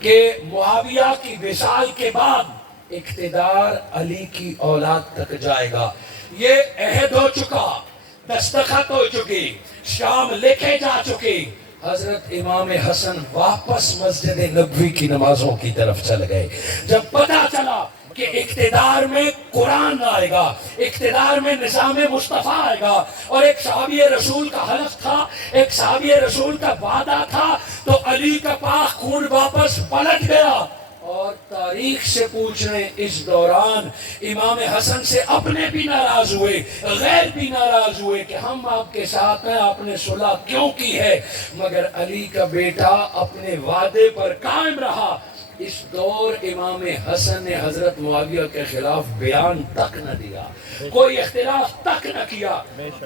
کہ معاویہ کی وصال کے بعد اقتدار علی کی اولاد تک جائے گا۔ یہ عہد ہو چکا، دستخط ہو چکی، شام لکھے جا چکی۔ حضرت امام حسن واپس مسجد نبوی کی نمازوں کی طرف چل گئے۔ جب پتہ چلا کہ اقتدار میں قرآن آئے گا، اقتدار میں نظام مصطفیٰ آئے گا، اور ایک صحابی رسول کا حلف تھا، ایک صحابی رسول کا وعدہ تھا، تو علی کا پاک خون واپس پلٹ گیا۔ اور تاریخ سے پوچھ رہے ہیں، اس دوران امام حسن سے اپنے بھی ناراض ہوئے، غیر بھی ناراض ہوئے کہ ہم آپ کے ساتھ ہیں، آپ نے صلح کیوں کی ہے؟ مگر علی کا بیٹا اپنے وعدے پر قائم رہا۔ اس دور امام حسن نے حضرت معاویہ کے خلاف بیان تک نہ دیا، کوئی اختلاف تک نہ کیا۔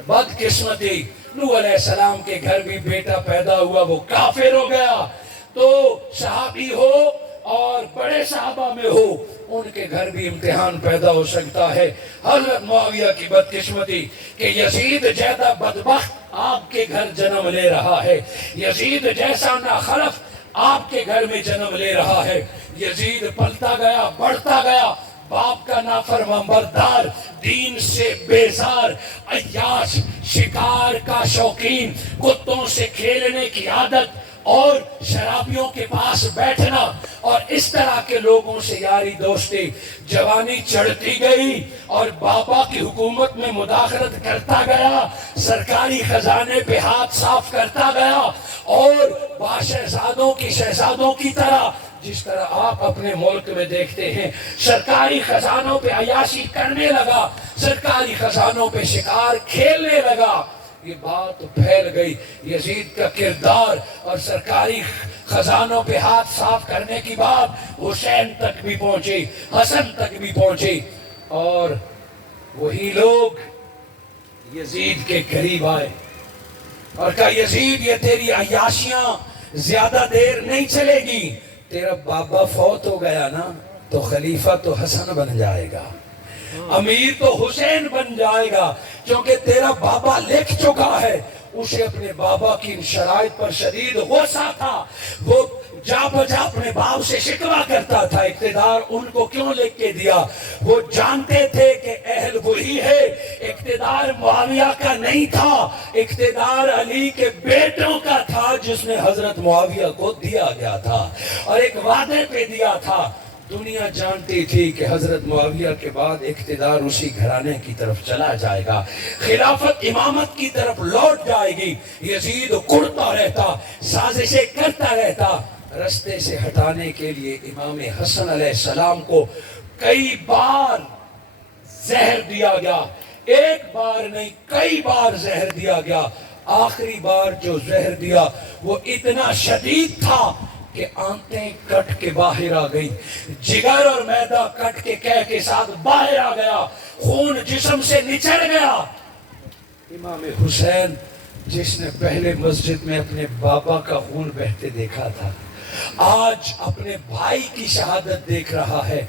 بدقسمتی، نوح علیہ السلام کے گھر بھی بیٹا پیدا ہوا، وہ کافر ہو گیا۔ تو صحابی ہو اور بڑے صحابہ میں ہو، ان کے گھر بھی امتحان پیدا ہو سکتا ہے۔ حضرت معاویہ کی بدقسمتی کہ یزید جیسا بدبخت آپ کے گھر جنم لے رہا ہے، یزید جیسا ناخلف آپ کے گھر میں جنم لے رہا ہے۔ یزید پلتا گیا، بڑھتا گیا، باپ کا نافرمان بردار، دین سے بیزار، عیاش، شکار کا شوقین، کتوں سے کھیلنے کی عادت اور شرابیوں کے پاس بیٹھنا اور اس طرح کے لوگوں سے یاری دوستی۔ جوانی چڑھتی گئی اور بابا کی حکومت میں مداخلت کرتا گیا، سرکاری خزانے پہ ہاتھ صاف کرتا گیا، اور باشہزادوں کی شہزادوں کی طرح، جس طرح آپ اپنے ملک میں دیکھتے ہیں، سرکاری خزانوں پہ عیاشی کرنے لگا، سرکاری خزانوں پہ شکار کھیلنے لگا۔ یہ بات پھیل گئی، یزید کا کردار اور سرکاری خزانوں پہ ہاتھ صاف کرنے کی بات حسین تک بھی پہنچی، حسن تک بھی پہنچی، اور وہی لوگ یزید کے قریب آئے اور کہا، یزید یہ تیری عیاشیاں زیادہ دیر نہیں چلے گی، تیرا بابا فوت ہو گیا نا تو خلیفہ تو حسن بن جائے گا، امیر تو حسین بن جائے گا، کیونکہ تیرا بابا لکھ چکا ہے۔ اسے اپنے بابا کی شرائط پر شدید غصہ تھا، وہ جا بجا اپنے باپ سے شکوہ کرتا تھا، اقتدار ان کو کیوں لکھ کے دیا؟ وہ جانتے تھے کہ اہل وہی ہے، اقتدار معاویہ کا نہیں تھا، اقتدار علی کے بیٹوں کا تھا، جس نے حضرت معاویہ کو دیا گیا تھا اور ایک وعدے پہ دیا تھا۔ دنیا جانتی تھی کہ حضرت معاویہ کے بعد اقتدار اسی گھرانے کی طرف چلا جائے گا، خلافت امامت کی طرف لوٹ جائے گی۔ یزید کڑتا رہتا، سازشیں کرتا رہتا، رستے سے ہٹانے کے لیے امام حسن علیہ السلام کو کئی بار زہر دیا گیا، ایک بار نہیں کئی بار زہر دیا گیا۔ آخری بار جو زہر دیا وہ اتنا شدید تھا کہ آنتیں کٹ کے باہر آ گئی، جگر اور معدہ کٹ کے کہہ کے ساتھ باہر آ گیا، خون جسم سے نچڑ گیا۔ امام حسین جس نے پہلے مسجد میں اپنے بابا کا خون بہتے دیکھا تھا، آج اپنے بھائی کی شہادت دیکھ رہا ہے۔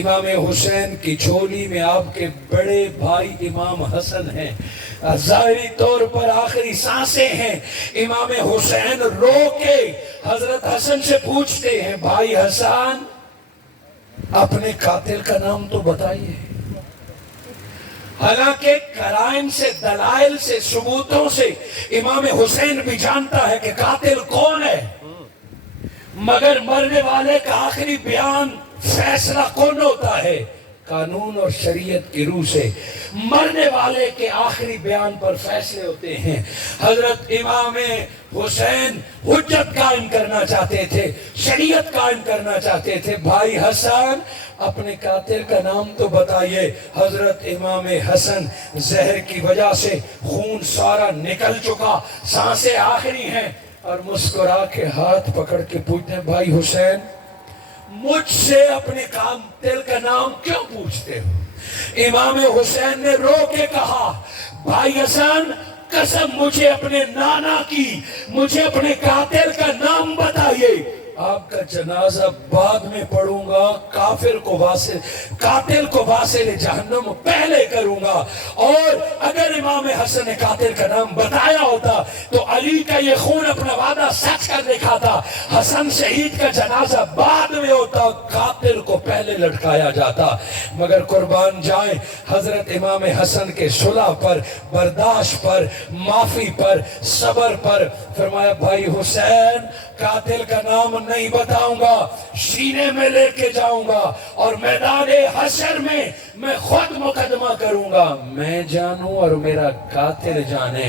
امام حسین کی جھولی میں آپ کے بڑے بھائی امام حسن ہیں، ظاہری طور پر آخری سانسیں ہیں۔ امام حسین رو کے حضرت حسن سے پوچھتے ہیں، بھائی حسن اپنے قاتل کا نام تو بتائیے۔ حالانکہ کرائم سے، دلائل سے، ثبوتوں سے امام حسین بھی جانتا ہے کہ قاتل کون ہے، مگر مرنے والے کا آخری بیان، فیصلہ کون ہوتا ہے؟ قانون اور شریعت کی روح سے مرنے والے کے آخری بیان پر فیصلے ہوتے ہیں۔ حضرت امام حسین حجت قائم کرنا چاہتے تھے، شریعت قائم کرنا چاہتے تھے۔ بھائی حسن اپنے قاتل کا نام تو بتائیے۔ حضرت امام حسن زہر کی وجہ سے خون سارا نکل چکا، سانسیں آخری ہیں، اور مسکرا کے ہاتھ پکڑ کے پوچھتے ہیں، بھائی حسین مجھ سے اپنے قاتل کا نام کیوں پوچھتے ہو؟ امام حسین نے رو کے کہا، بھائی حسن قسم مجھے اپنے نانا کی، مجھے اپنے قاتل کا نام بتائیے، آپ کا جنازہ بعد میں پڑھوں گا، کافر کو واصل، قاتل کو واصل جہنم پہلے کروں گا۔ اور اگر امام حسن نے قاتل کا نام بتایا ہوتا تو علی کا یہ خون اپنا وعدہ سچ کر دکھاتا، حسن شہید کا جنازہ بعد میں ہوتا، قاتل کو پہلے لٹکایا جاتا۔ مگر قربان جائیں حضرت امام حسن کے صلح پر، برداشت پر، معافی پر، صبر پر۔ فرمایا، بھائی حسین قاتل کا نام نہیں بتاؤں گا، سینے میں لے کے جاؤں گا، اور میدان حشر میں خود مقدمہ کروں گا، میں جانوں اور میرا قاتل جانے۔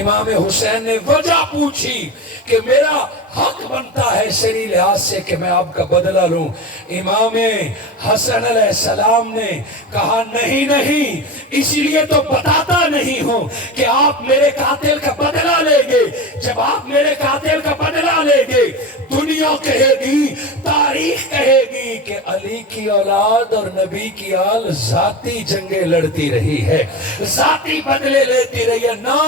امام حسین نے وجہ پوچھی کہ میرا حق بنتا ہے شرعی لحاظ سے کہ میں آپ کا بدلہ لوں۔ امام حسن علیہ السلام نے کہا، نہیں نہیں، اس لیے تو بتاتا نہیں ہوں کہ آپ میرے قاتل کا بدلہ لیں گے۔ جب آپ میرے قاتل کا بدلہ لیں گے، دنیا کہے گی، تاریخ کہے گی کہ علی کی اولاد اور نبی کی آل ذاتی جنگیں لڑتی رہی ہے، ذاتی بدلے لیتی رہی ہے۔ نا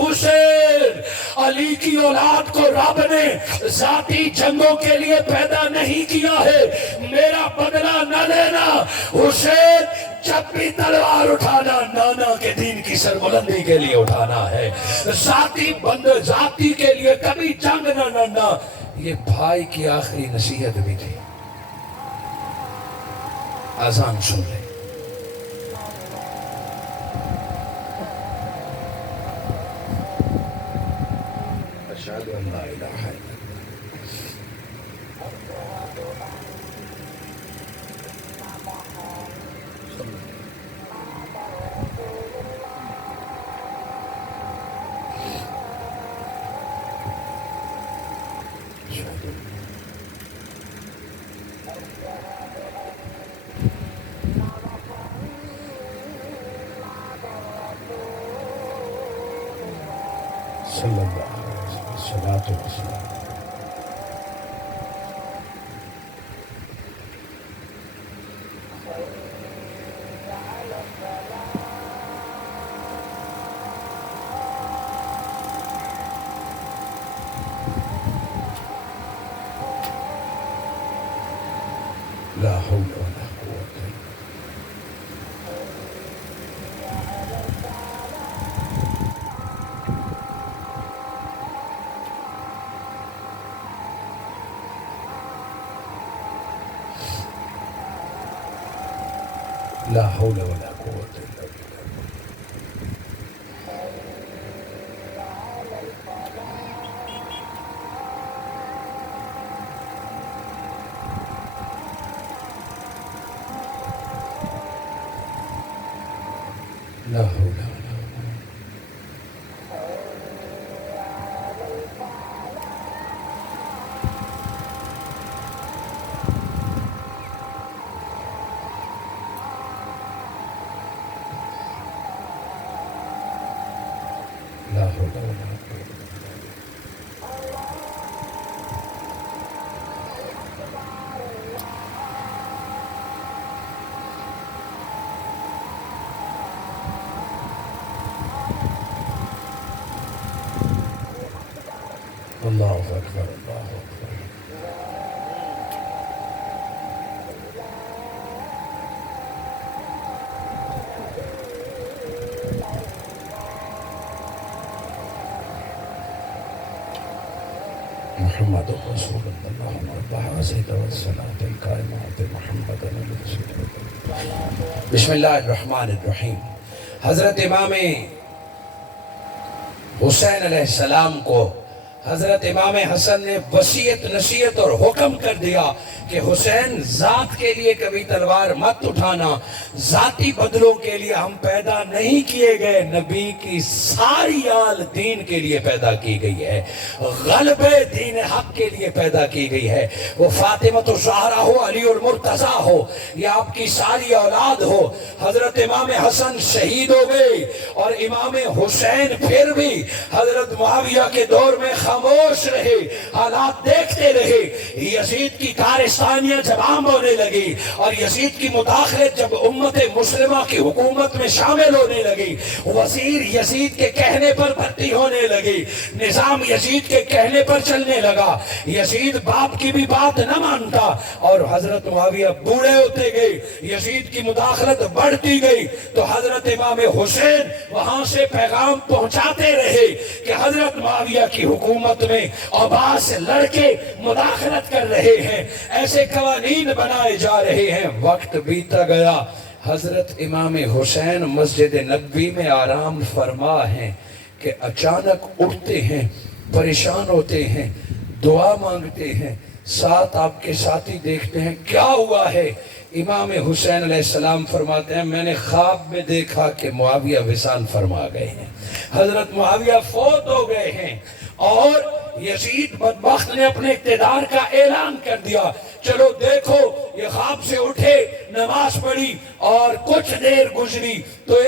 حسین، علی کی اولاد کو رب نے ذاتی جنگوں کے لیے پیدا نہیں کیا ہے، میرا بدلہ نہ لینا۔ حسین جب بھی تلوار اٹھانا نانا کے دین کی سربلندی کے لیے اٹھانا ہے، ذاتی کے لیے کبھی جنگ نہ لڑنا۔ یہ بھائی کی آخری نصیحت بھی تھی۔ اذان سن لیں۔ اشہد ان لا الہ الا صلی اللہ علیہ وسلم، صلاۃ و سلام۔ لا حول ولا قوة الا لا حول ولا قوة الا بالله۔ لا حول ولا قوة۔ لا حول ولا قوة۔ اللہ اکبر اللہ اکبر۔ محمد رسول اللہ مربع زید والصلاة القائمات محمد بسم اللہ الرحمن الرحیم۔ حضرت امام حسین علیہ السلام کو حضرت امام حسن نے وصیت نصیحت اور حکم کر دیا کہ حسین ذات کے لیے کبھی تلوار مت اٹھانا، ذاتی بدلوں کے لیے ہم پیدا نہیں کیے گئے، نبی کی ساری آل دین کے لیے پیدا کی گئی ہے، غلبہ دین حق کے لیے پیدا کی گئی ہے۔ وہ فاطمہ الزہرا ہو، علی المرتضیٰ ہو یا آپ کی ساری اولاد ہو، حضرت امام حسن شہید ہو گئے اور امام حسین پھر بھی حضرت معاویہ کے دور میں خاموش رہے، حالات دیکھتے رہے۔ یزید کی کارستانیاں جب عام ہونے لگی اور یزید کی مداخلت جب امت مسلمہ کی حکومت میں شامل ہونے لگی، وزیر یزید کے کہنے پر بھرتی ہونے لگی، نظام یزید کے کہنے پر چلنے لگا، یزید باپ کی بھی بات نہ مانتا اور حضرت معاویہ بوڑھے ہوتے گئے، یزید کی مداخلت بڑھتی گئی تو حضرت امام حسین وہاں سے پیغام پہنچاتے رہے کہ حضرت معاویہ کی حکومت میں عباس لڑکے مداخلت کر رہے ہیں، ایسے قوانین بنائے جا رہے ہیں۔ وقت بیتا گیا، حضرت امام حسین مسجد نبوی میں آرام فرما ہیں کہ اچانک اٹھتے ہیں، پریشان ہوتے ہیں، دعا مانگتے ہیں، ساتھ آپ کے ساتھی دیکھتے ہیں کیا ہوا ہے۔ امام حسین علیہ السلام فرماتے ہیں میں نے خواب میں دیکھا کہ معاویہ وصال فرما گئے ہیں، حضرت معاویہ فوت ہو گئے ہیں اور یزید بدبخت نے اپنے اقتدار کا اعلان کر دیا۔ چلو دیکھو، یہ خواب سے اٹھے، نماز پڑھی اور کچھ دیر گزری تو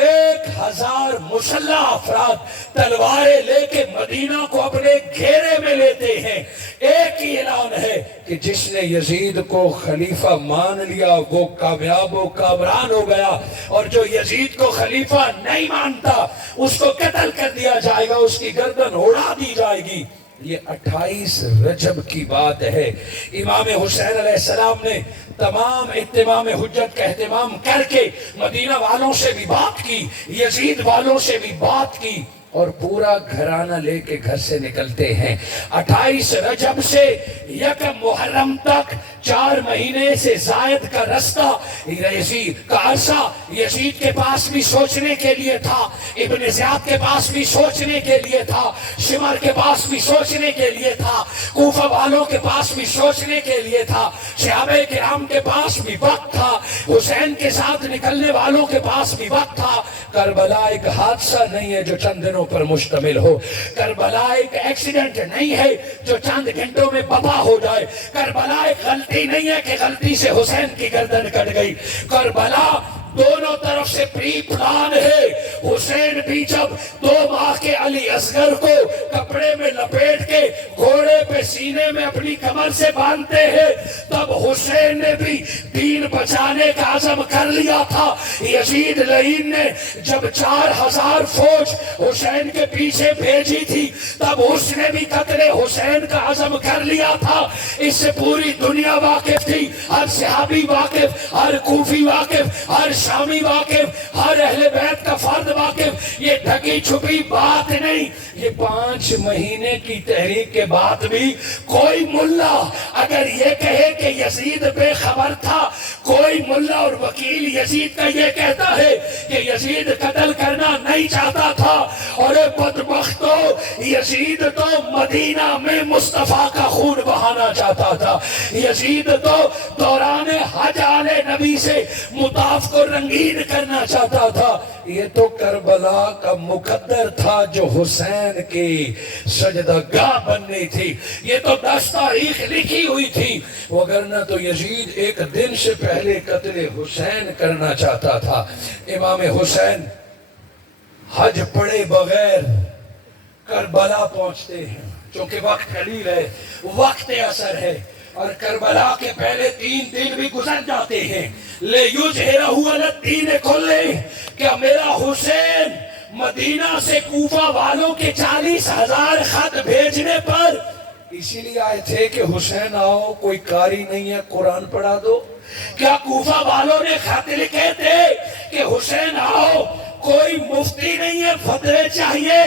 1000 مسلح افراد تلواریں لے کے مدینہ کو اپنے گھیرے میں لیتے ہیں۔ ایک ہی اعلان ہے کہ جس نے یزید کو خلیفہ مان لیا وہ کامیاب و کامران ہو گیا، اور جو یزید کو خلیفہ نہیں مانتا اس کو قتل کر دیا جائے گا، اس کی گردن اڑا دی جائے گی۔ یہ 28 رجب کی بات ہے۔ امام حسین علیہ السلام نے تمام اتمام حجت کا اہتمام کر کے مدینہ والوں سے بھی بات کی، یزید والوں سے بھی بات کی اور پورا گھرانہ لے کے گھر سے نکلتے ہیں۔ 28 رجب سے 1 محرم تک 4 مہینے سے زائد کا رستہ، یزید کا عرصہ یزید کے پاس بھی سوچنے کے لیے تھا، ابن زیاد کے پاس بھی سوچنے کے لیے تھا، شمر کے پاس بھی سوچنے کے لیے تھا، کوفہ والوں کے پاس بھی سوچنے کے لیے تھا، صحابہ کرام کے پاس بھی وقت تھا، حسین کے ساتھ نکلنے والوں کے پاس بھی وقت تھا۔ کربلا ایک حادثہ نہیں ہے جو چند دنوں پر مشتمل ہو، کربلا ایک ایکسیڈنٹ نہیں ہے جو چند گھنٹوں میں بپا ہو جائے، کربلا ایک غلطی نہیں ہے کہ غلطی سے حسین کی گردن کٹ گئی، کربلا دونوں طرف سے پری پلان ہے۔ حسین بھی جب 2 ماہ کے علی اصغر کو کپڑے میں لپیٹ کے گھوڑے پہ سینے میں اپنی کمر سے باندھتے ہیں، تب حسین نے بھی دین بچانے کا عزم کر لیا تھا۔ یزید لعین نے جب 4000 فوج حسین کے پیچھے بھیجی تھی تب اس نے بھی قتل حسین کا عزم کر لیا تھا۔ اس سے پوری دنیا واقف تھی، ہر صحابی واقف، ہر کوفی واقف، ہر شامی واقف، ہر اہل بیت کا فرد واقف۔ یہ ڈھکی چھپی بات نہیں، یہ 5 مہینے کی تحریک کے بعد بھی کوئی ملا اگر یہ کہے کہ یزید بے خبر تھا، کوئی ملا اور وکیل یزید کا یہ کہتا ہے کہ یزید قتل کرنا نہیں چاہتا تھا، اور بدبختو یزید تو مدینہ میں مصطفیٰ کا خون بہانا چاہتا تھا، یزید تو دوران حج آل نبی سے مطاف کو رنگین کرنا چاہتا تھا۔ یہ تو کربلا کا مقدر تھا جو حسین کی سجدہ گاہ بننی تھی، یہ تو 10 تاریخ لکھی ہوئی تھی، وگرنہ تو یزید ایک دن سے پہلے قتل حسین کرنا چاہتا تھا۔ امام حسین حج پڑے بغیر کربلا پہنچتے ہیں، چونکہ وقت قلیل ہے، وقت اثر ہے، اور کربلا کے پہلے 3 دن بھی گزر جاتے ہیں۔ لِیُظْہِرَهُ عَلَى الدِّینِ کُلِّهِ کہ میرا حسین مدینہ سے کوفہ والوں کے 40,000 خط بھیجنے پر اسی لیے آئے تھے کہ حسین آؤ، کوئی قاری نہیں ہے قرآن پڑھا دو؟ کیا کوفہ والوں نے خط لکھے تھے کہ حسین آؤ، کوئی مفتی نہیں ہے فتوے چاہیے،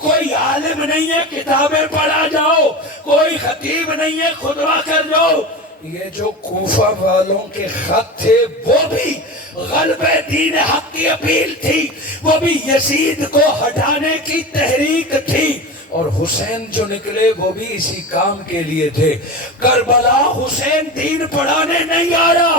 کوئی عالم نہیں ہے کتابیں پڑھا جاؤ، کوئی خطیب نہیں ہے خطبہ کر جاؤ؟ یہ جو کوفہ والوں کے خط تھے وہ بھی غلبہ دین حق کی اپیل تھی، وہ بھی یزید کو ہٹانے کی تحریک تھی، اور حسین جو نکلے وہ بھی اسی کام کے لیے تھے۔ کربلا حسین دین پڑھانے نہیں آیا،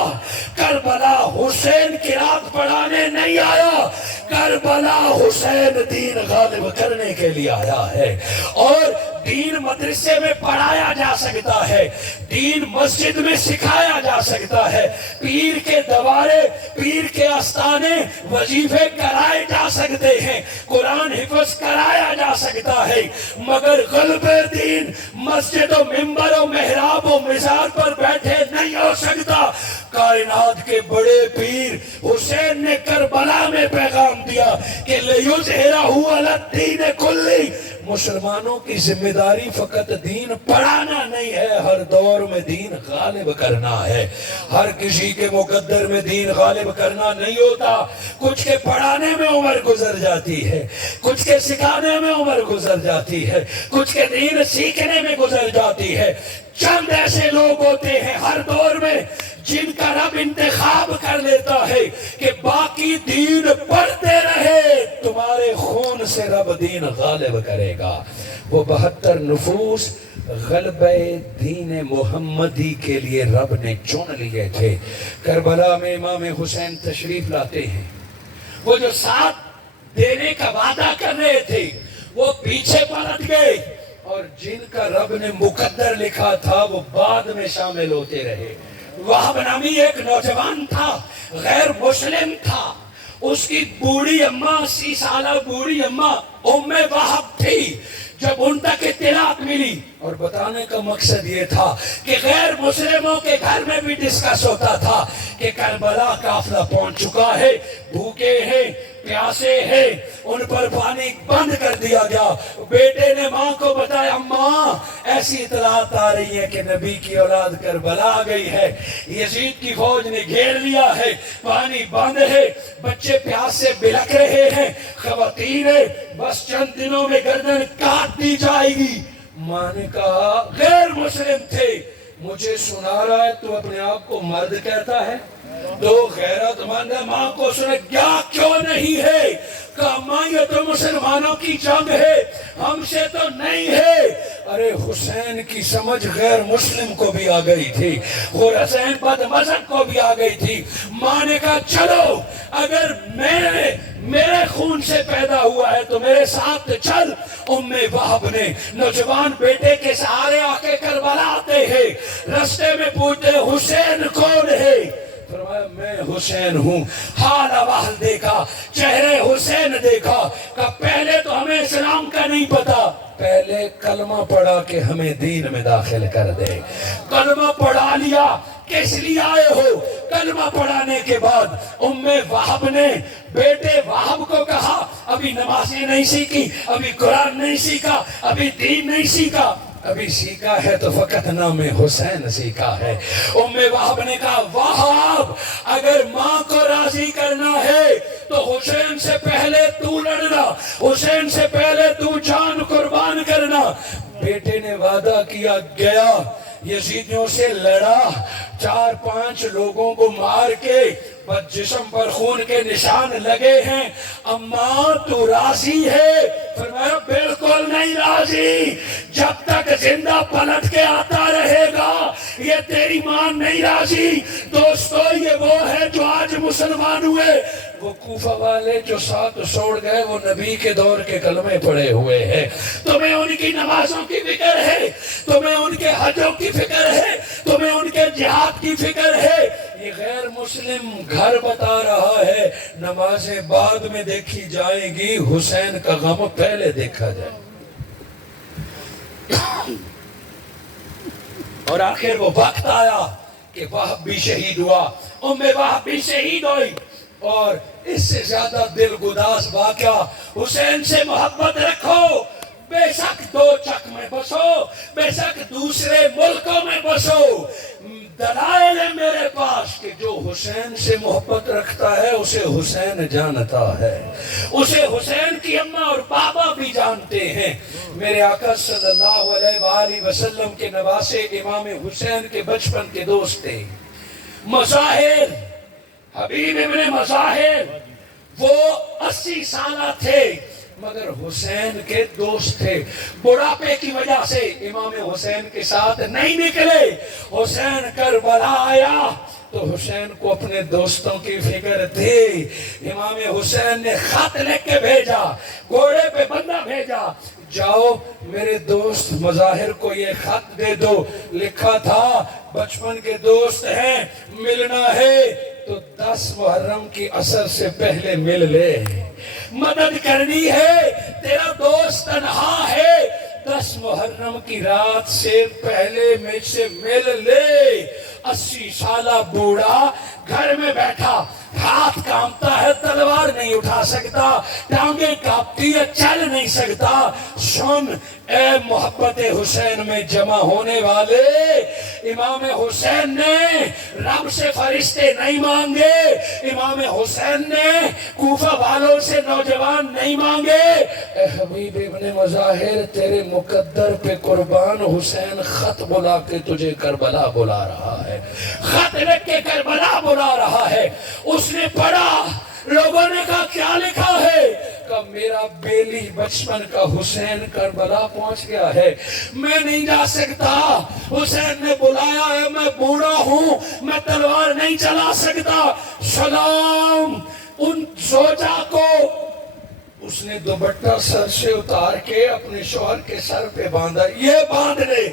کربلا حسین قرات پڑھانے نہیں آیا، کربلا حسین دین غالب کرنے کے لیے آیا ہے۔ اور دین مدرسے میں پڑھایا جا سکتا ہے، دین مسجد میں سکھایا جا سکتا ہے، پیر کے دوارے، پیر کے آستانے وظیفے کرائے جا سکتے ہیں، قرآن حفظ کرایا جا سکتا ہے، مگر غلب دین مسجد و منبر و محراب و مزار پر بیٹھے نہیں ہو سکتا۔ کائنات کے بڑے پیر حسین نے کربلا میں پیغام دیا کہ لِیُظْہِرَہُ عَلَى الدِّینِ کُلِّ، مسلمانوں کی ذمہ داری فقط دین پڑھانا نہیں ہے، ہر دور میں دین غالب کرنا ہے۔ ہر کسی کے مقدر میں دین غالب کرنا نہیں ہوتا، کچھ کے پڑھانے میں عمر گزر جاتی ہے، کچھ کے سکھانے میں عمر گزر جاتی ہے، کچھ کے دین سیکھنے میں گزر جاتی ہے۔ چند ایسے لوگ ہوتے ہیں ہر دور میں جن کا رب انتخاب کر لیتا ہے کہ باقی دین پڑھتے رہے، تمہارے خون سے رب دین غالب کرے گا۔ وہ 72 نفوس غلبہ دین محمدی کے لیے رب نے چن لیے تھے۔ کربلا میں امام حسین تشریف لاتے ہیں، وہ جو ساتھ دینے کا وعدہ کر رہے تھے وہ پیچھے پلٹ گئے، اور جن کا رب نے مقدر لکھا تھا وہ بعد میں شامل ہوتے رہے۔ وہب نامی ایک نوجوان تھا، غیر مسلم تھا، اس کی بوڑھی اماں 80 سالہ بوڑھی اماں ام وہب تھی۔ جب ان تک اطلاع ملی، اور بتانے کا مقصد یہ تھا کہ غیر مسلموں کے گھر میں بھی ڈسکس ہوتا تھا کہ کربلا قافلہ پہنچ چکا ہے، بھوکے ہیں، پیاسے ہیں، ان پر پانی بند کر دیا گیا۔ بیٹے نے ماں کو بتایا، ماں ایسی اطلاعات آ رہی ہے کہ نبی کی اولاد کربلا آ گئی ہے، یزید کی فوج نے گھیر لیا ہے، پانی بند ہے، بچے پیاس سے بلک رہے ہیں، خواتین بس چند دنوں میں گردن کاٹ دی جائے گی۔ ماں نے کہا، غیر مسلم تھے، مجھے سنا رہا ہے تو اپنے آپ کو مرد کہتا ہے، تو غیرت مند ہے، ماں کو سنے کیا کیوں نہیں ہے؟ کہا ماں یہ تو مسلمانوں کی جنگ ہے، ہم سے تو نہیں ہے۔ ارے حسین کی سمجھ غیر مسلم کو بھی آ گئی تھی، حسین بد مذہب کو بھی آ گئی تھی۔ ماں نے کہا چلو، اگر میرے خون سے پیدا ہوا ہے تو میرے ساتھ چل۔ ام وہب نے نوجوان بیٹے کے سہارے آ کے کربلا آتے ہیں، رستے میں پوچھتے حسین کون ہے؟ فرمایا میں حسین ہوں۔ حال احوال دیکھا، چہرے حسین دیکھا، کہ پہلے تو ہمیں اسلام کا نہیں پتا، پہلے کلمہ پڑھا کہ ہمیں دین میں داخل کر دے۔ کلمہ پڑھا لیا، کس لیے آئے ہو؟ کلمہ پڑھانے کے بعد ام وہب نے بیٹے وہب کو کہا، ابھی نمازیں نہیں سیکھی، ابھی قرآن نہیں سیکھا، ابھی دین نہیں سیکھا، ابھی سیکھا ہے تو فقط نام حسین سیکھا ہے۔ ام وہب نے کہا، وہب اگر ماں کو راضی کرنا ہے تو حسین سے پہلے تو لڑنا، حسین سے پہلے تو جان قربان کرنا۔ بیٹے نے وعدہ کیا، گیا، یزیدیوں سے لڑا، 4-5 لوگوں کو مار کے بس جسم پر خون کے نشان لگے ہیں۔ اماں تو راضی ہے؟ فرمایا بالکل نہیں راضی، جب تک زندہ پلٹ کے آتا رہے گا یہ تیری ماں نہیں راضی۔ دوستو یہ وہ ہے جو آج مسلمان ہوئے، وہ کوفہ والے جو ساتھ چھوڑ گئے وہ نبی کے دور کے کلمے پڑے ہوئے ہیں۔ تمہیں ان کی نمازوں کی فکر ہے، تمہیں ان کے حجوں کی فکر ہے، تمہیں ان کے جہاد کی فکر ہے۔ یہ غیر مسلم گھر بتا رہا ہے نمازیں بعد میں دیکھی جائیں گی، حسین کا غم پہلے دیکھا جائے۔ اور آخر وہ وقت آیا کہ وہب بھی شہید ہوا، ام وہب بھی شہید ہوئی، اور اس سے زیادہ دل گداز واقعہ، حسین سے محبت رکھو، بے شک دو چک میں بسو، بے شک دوسرے ملکوں میں بسو، دلائل ہے میرے پاس کہ جو حسین سے محبت رکھتا ہے اسے حسین جانتا ہے، اسے حسین کی اماں اور بابا بھی جانتے ہیں۔ میرے آقا صلی اللہ علیہ وآلہ وسلم کے نواسے امام حسین کے بچپن کے دوست تھے مظاہر، حبیب ابن مظاہر، وہ 80 سالہ تھے مگر حسین کے دوست تھے۔ بڑھاپے کی وجہ سے امام حسین کے ساتھ نہیں نکلے۔ حسین کربلا آیا تو حسین کو اپنے دوستوں کی فکر تھی۔ امام حسین نے خط لکھ کے بھیجا، گھوڑے پہ بندہ بھیجا، جاؤ میرے دوست مظاہر کو یہ خط دے دو، لکھا تھا بچپن کے دوست ہیں، ملنا ہے تو 10 محرم کی عصر سے پہلے مل لے، مدد کرنی ہے، تیرا دوست تنہا ہے، 10 محرم کی رات سے پہلے مجھ سے مل لے۔ 80 سالہ بوڑھا گھر میں بیٹھا، ہاتھ کانپتا ہے، تلوار نہیں اٹھا سکتا، ٹانگیں کانپتی ہے، چل نہیں سکتا۔ سن اے محبت حسین میں جمع ہونے والے، امام حسین نے رب سے فرشتے نہیں مانگے، امام حسین نے کوفہ والوں سے نوجوان نہیں مانگے۔ اے حبیب ابن مظاہر، تیرے مقدر پہ قربان، حسین خط بلا کے تجھے کربلا بلا رہا ہے، خط لکھ کے کربلا بلا رہا ہے۔ اس نے پڑھا، لوگوں نے کہا کیا لکھا ہے؟ کہ میرا بیلی بچپن کا حسین کربلا پہنچ گیا ہے، میں نہیں جا سکتا، حسین نے بلایا ہے، میں بوڑھا ہوں، میں تلوار نہیں چلا سکتا۔ سلام ان زوجہ کو۔ اس نے دوپٹہ سر سے اتار کے اپنے شوہر کے سر پہ باندھا، یہ باندھ لے،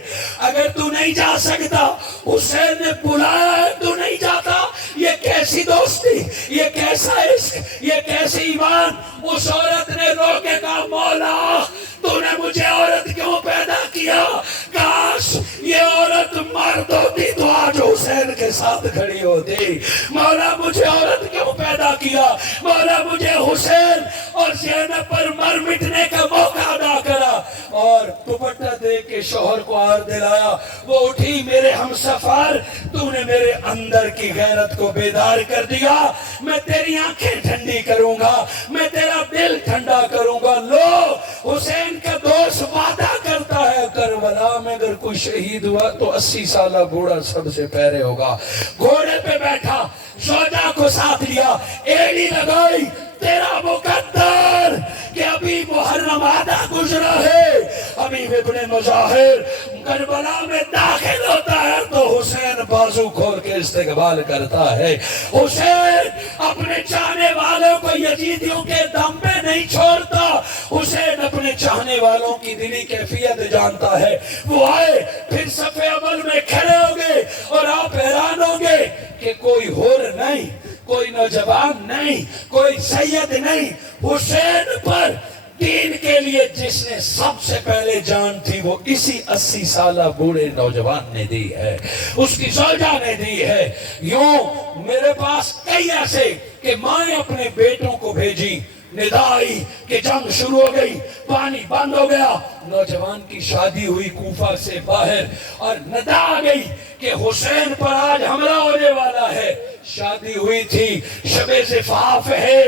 اگر تو نہیں جا سکتا، حسین نے بلایا ہے تو نہیں جاتا، یہ کیسی دوستی، یہ کیسا عشق، یہ کیسی ایمان۔ اس عورت نے رو کے کہا مولا تو نے مجھے عورت کیوں پیدا کیا، کاش یہ عورت مرد ہوتی تو آج حسین کے ساتھ کھڑی ہوتی۔ مولا مجھے عورت کیوں پیدا کیا، مولا مجھے حسین اور زینب پر مر مٹنے کا موقع ادا کرا۔ اور دوپٹہ دے کے شوہر کو آر دلایا، وہ اٹھی، میرے ہمسفر تو نے میرے اندر کی غیرت کو بیدار کر دیا، میں تیری آنکھیں ٹھنڈی کروں گا، میں تیرا دل ٹھنڈا کروں گا۔ لو حسین کا دوست وعدہ کرتا ہے کربلا میں اگر کوئی شہید ہوا تو 80 سالہ بوڑھا سب سے پہرے ہوگا۔ گھوڑے پہ بیٹھا، زوجہ کو ساتھ لیا، ایڑی لگائی، تیرا مقدر کہ ابھی محرم آدھا گزرا ہے۔ حبیب ابن مظاہر کربلا میں داخل ہوتا ہے تو حسین بازو کھول کے استقبال کرتا ہے۔ حسین اپنے چاہنے والوں کو یزیدیوں کے دم پہ نہیں چھوڑتا، حسین اپنے چاہنے والوں کی دلی کیفیت جانتا ہے۔ وہ آئے، پھر صف اول میں کھڑے ہو گئے اور آپ حیران ہوں گے کہ کوئی حور نہیں، کوئی نوجوان نہیں، کوئی سید نہیں، حسین پر دین کے لیے جس نے سب سے پہلے جان تھی وہ اسی 80 سالہ بوڑھے نوجوان نے دی ہے، اس کی زوجہ نے دی ہے۔ یوں میرے پاس کئی ایسے کہ مائیں اپنے بیٹوں کو بھیجی، ندائی کہ جنگ شروع ہو گئی، پانی بند ہو گیا، نوجوان کی شادی ہوئی کوفہ سے باہر اور ندا آ گئی کہ حسین پر آج حملہ ہونے والا ہے۔ شادی ہوئی تھی، شب زفاف ہے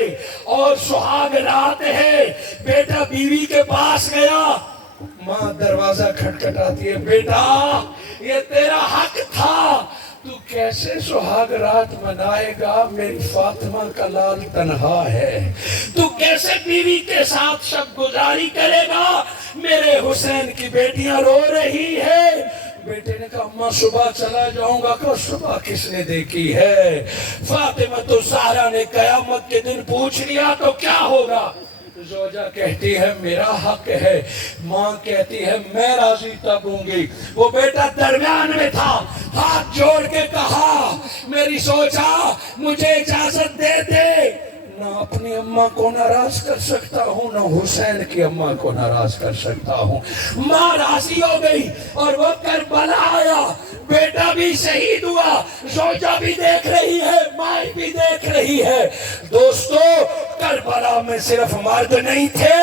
اور سہاگ رات ہے، بیٹا بیوی کے پاس گیا، ماں دروازہ کھٹکھٹاتی ہے، بیٹا یہ تیرا حق تھا، تو کیسے سہاگ رات منائے گا، میری فاطمہ کا لال تنہا ہے، تو کیسے بیوی کے ساتھ شب گزاری کرے گا، میرے حسین کی بیٹیاں رو رہی ہے۔ بیٹے نے کہا اماں صبح چلا جاؤں گا، کہ صبح کس نے دیکھی ہے؟ فاطمہ تو زہرا نے قیامت کے دن پوچھ لیا تو کیا ہوگا؟ زوجہ کہتی ہے میرا حق ہے، ماں کہتی ہے میں راضی تب ہوں گی۔ وہ بیٹا درمیان میں تھا، ہاتھ جوڑ کے کہا میری زوجہ مجھے اجازت دے دے، نہ اپنی اماں کو ناراض کر سکتا ہوں، نہ حسین کی اماں کو ناراض کر سکتا ہوں۔ ماں راضی ہو گئی اور وہ کربلا آیا، بیٹا بھی شہید ہوا، زوجہ بھی دیکھ رہی ہے، ماں بھی دیکھ رہی ہے۔ دوستو کربلا میں صرف مرد نہیں تھے،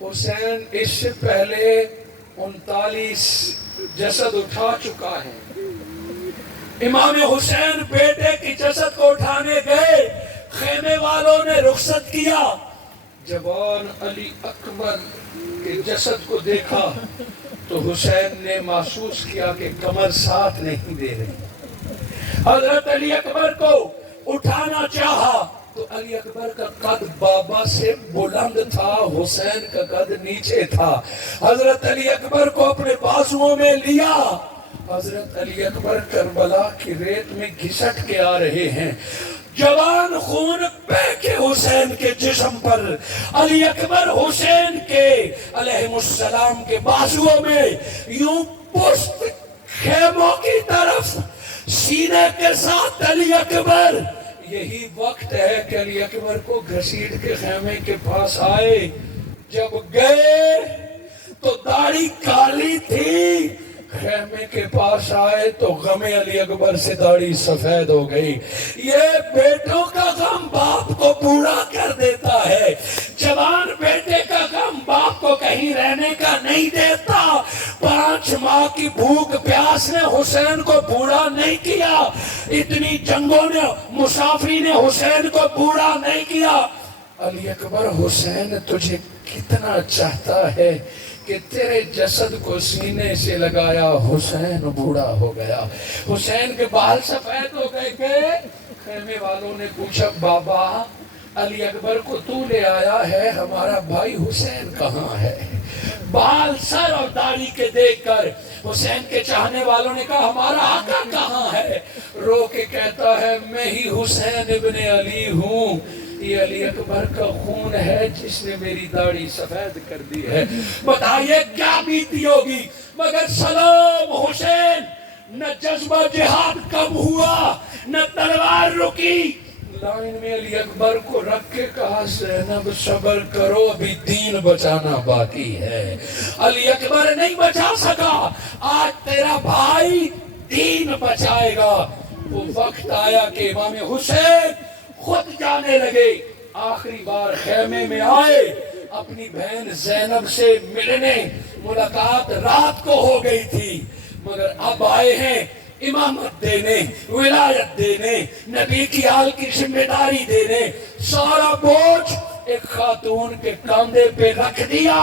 حسین اس سے پہلے 39 جسد اٹھا چکا ہے۔ امام حسین بیٹے کی جسد کو اٹھانے گئے، خیمے والوں نے رخصت کیا۔ جوان علی اکبر کے جسد کو دیکھا تو حسین نے محسوس کیا کہ کمر ساتھ نہیں دے رہی۔ حضرت علی اکبر کو اٹھانا چاہا تو علی اکبر کا قد بابا سے بلند تھا، حسین کا قد نیچے تھا۔ حضرت علی اکبر کو اپنے بازوؤں میں لیا۔ حضرت علی اکبر کربلا کی ریت میں گھسٹ کے آ رہے ہیں، جوان خون بہ کے حسین کے جسم پر۔ علی اکبر حسین کے علیہ السلام کے بازوؤں میں یوں پشت خیموں کی طرف سینے کے ساتھ علی اکبر۔ یہی وقت ہے کہ علی اکبر کو گھسیٹ کے خیمے کے پاس آئے۔ جب گئے تو داڑھی کالی تھی، خیمے کے پاس آئے تو غم علی اکبر سے داڑھی سفید ہو گئی۔ یہ بیٹوں کا غم باپ کو بوڑھا کر دیتا ہے، جوان بیٹے کا غم باپ کو کہیں رہنے کا نہیں دیتا۔ 5 ماہ کی بھوک پیاس نے حسین کو بوڑھا نہیں کیا، اتنی جنگوں نے مسافری نے حسین کو بوڑھا نہیں کیا۔ علی اکبر حسین تجھے کتنا چاہتا ہے کہ تیرے جسد کو سینے سے لگایا، حسین بوڑھا ہو گیا، حسین کے بال سفید ہو گئے۔ خیمے والوں نے پوچھا بابا علی اکبر کو تو لے آیا ہے، ہمارا بھائی حسین کہاں ہے؟ بال سر اور داڑھی کے دیکھ کر حسین کے چاہنے والوں نے کہا ہمارا آقا کہاں ہے؟ رو کے کہتا ہے میں ہی حسین ابن علی ہوں، یہ علی اکبر کا خون ہے جس نے میری داڑھی سفید کر دی ہے۔ بتائیے کیا بیتی ہوگی؟ مگر سلام حسین، نہ جذبہ جہاد کم ہوا، نہ تلوار رکی۔ لائن میں علی اکبر کو رکھ کے کہا زینب صبر کرو، ابھی دین بچانا باقی ہے۔ علی اکبر نہیں بچا سکا، آج تیرا بھائی دین بچائے گا۔ وہ وقت آیا کہ امام حسین خود جانے لگے، آخری بار خیمے میں آئے اپنی بہن زینب سے ملنے۔ ملاقات رات کو ہو گئی تھی مگر اب آئے ہیں امامت دینے، ولایت دینے، نبی کی آل کی ذمہ داری دینے۔ سارا بوجھ ایک خاتون کے کاندھے پہ رکھ دیا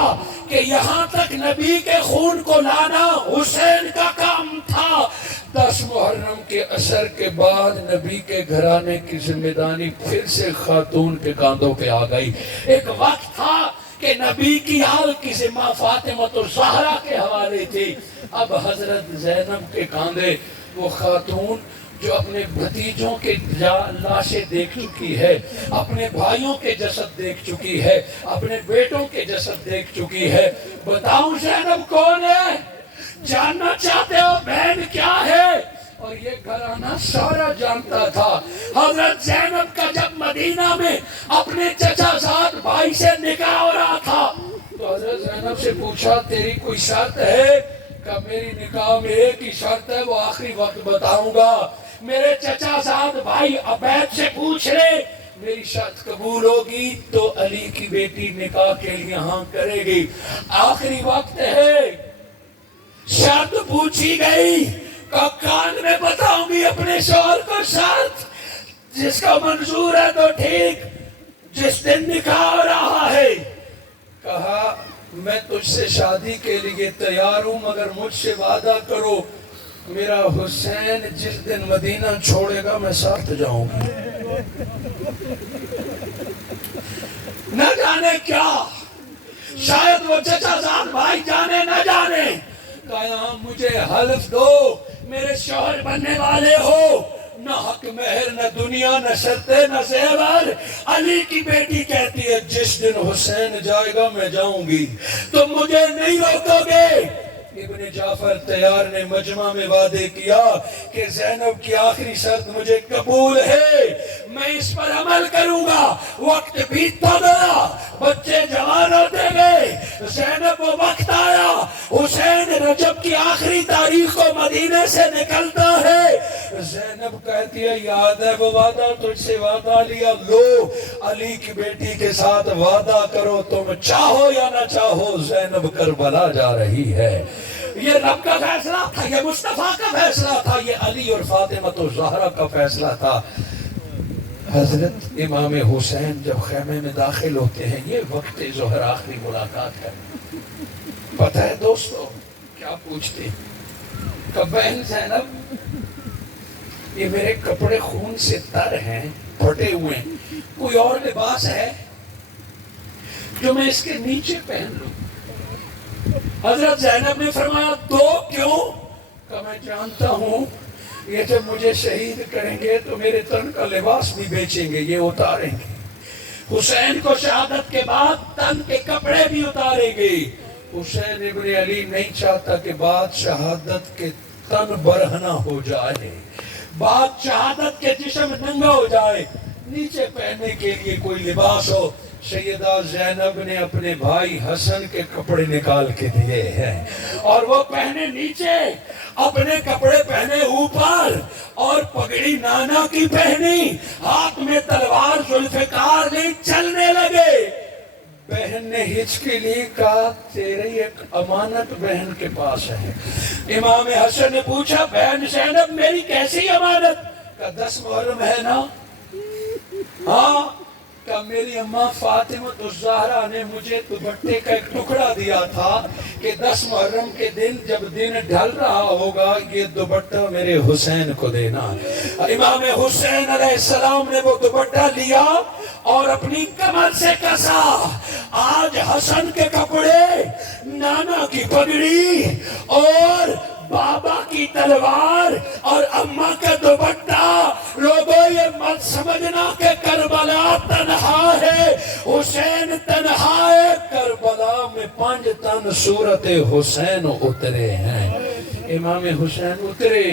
کہ یہاں تک نبی کے خون کو لانا حسین کا کام تھا۔ 10 محرم کے عصر کے بعد نبی کے گھرانے کی ذمہ داری پھر سے خاتون کے کاندھوں پہ آ گئی۔ ایک وقت تھا کہ نبی کی آل کی ذمہ فاطمہ الزہرا کے حوالے تھی، اب حضرت زینب کے کاندھے۔ وہ خاتون جو اپنے بھتیجوں کے لاشیں دیکھ چکی ہے، اپنے بھائیوں کے جسد دیکھ چکی ہے، اپنے بیٹوں کے جسد دیکھ چکی ہے، بتاؤں زینب کون ہے؟ جاننا چاہتے ہو بہن کیا ہے؟ اور یہ گھرانہ سارا جانتا تھا۔ حضرت زینب کا جب مدینہ میں اپنے چچا زاد بھائی سے نکاح ہو رہا تھا تو حضرت زینب سے پوچھا تیری کوئی شرط ہے؟ کہ میری نکاح میں ایک ہی شرط ہے، وہ آخری وقت بتاؤں گا۔ میرے چچا زاد بھائی عبید سے پوچھ رہے میری شرط قبول ہوگی تو علی کی بیٹی نکاح کے لیے ہاں کرے گی۔ آخری وقت ہے، شرط پوچھی گئی، کان میں بتاؤں گی اپنے شوہر کو شرط، جس کا منظور ہے تو ٹھیک، جس دن نکاح ہو رہا ہے۔ کہا میں تجھ سے شادی کے لیے تیار ہوں مگر مجھ سے وعدہ کرو میرا حسین جس دن مدینہ چھوڑے گا میں ساتھ جاؤں گی۔ نہ جانے کیا، شاید وہ چچا زاد بھائی جانے نہ جانے۔ کہا مجھے حلف دو میرے شوہر بننے والے ہو، نہ حق مہر نہ دنیا نہ شرطیں نہ زیور۔ علی کی بیٹی کہتی ہے جس دن حسین جائے گا میں جاؤں گی، تم مجھے نہیں روکو گے۔ ابن جعفر تیار نے مجمع میں وعدے کیا کہ زینب کی آخری شرط مجھے قبول ہے، میں اس پر عمل کروں گا۔ وقت بیتتا گیا، بچے جوان ہوتے گئے، زینب وہ وقت آیا، حسین رجب کی آخری تاریخ کو مدینے سے نکلتا ہے۔ زینب کہتی ہے یاد ہے وہ وعدہ تجھ سے وعدہ لیا، لو علی کی بیٹی کے ساتھ وعدہ کرو، تم چاہو یا نہ چاہو زینب کربلا جا رہی ہے۔ یہ رب کا فیصلہ تھا، یہ مصطفیٰ کا فیصلہ تھا، یہ علی اور فاطمہ الزہرا کا فیصلہ تھا۔ حضرت امام حسین جب خیمے میں داخل ہوتے ہیں، یہ وقت ظہر آخری ملاقات ہے۔ پتہ ہے دوستو کیا پوچھتے ہیں کہ بہن زینب یہ میرے کپڑے خون سے تر ہیں، پھٹے ہوئے ہیں، کوئی اور لباس ہے جو میں اس کے نیچے پہن لوں؟ حضرت زینب نے فرمایا دو، کیوں؟ کہ میں جانتا ہوں یہ جب مجھے شہید کریں گے تو میرے تن کا لباس بھی بیچیں گے، یہ اتاریں گے، حسین کو شہادت کے بعد تن کے کپڑے بھی اتاریں گے۔ حسین ابن علی نہیں چاہتا کہ بعد شہادت کے تن برہنہ ہو جائے، بعد شہادت کے جسم ننگا ہو جائے، نیچے پہننے کے لیے کوئی لباس ہو۔ سیدہ زینب نے اپنے بھائی حسن کے کپڑے نکال کے دیے ہیں، اور وہ پہنے نیچے، اپنے کپڑے پہنے اوپر، اور پگڑی نانا کی پہنی، ہاتھ میں تلوار ذوالفقار لی، چلنے لگے۔ بہن نے ہچکی لی، کہا تیری ایک امانت بہن کے پاس ہے۔ امام حسن نے پوچھا بہن زینب میری کیسی امانت؟ کہا 10 محرم ہے نا؟ ہاں۔ کہ میری اماں فاطمہ الزہرا نے مجھے دوپٹے کا ایک ٹکڑا دیا تھا کہ 10 محرم کے دن جب دن ڈھل رہا ہوگا یہ دوپٹہ میرے حسین کو دینا۔ امام حسین علیہ السلام نے وہ دوپٹہ لیا اور اپنی کمر سے کسا۔ آج حسن کے کپڑے، نانا کی پگڑی اور بابا کی تلوار اور اماں کا دوپٹہ، لوگوں یہ مت سمجھنا کہ کربلا تنہا ہے، حسین تنہا ہے۔ کربلا میں 5 تن صورت حسین اترے ہیں۔ امام حسین اترے،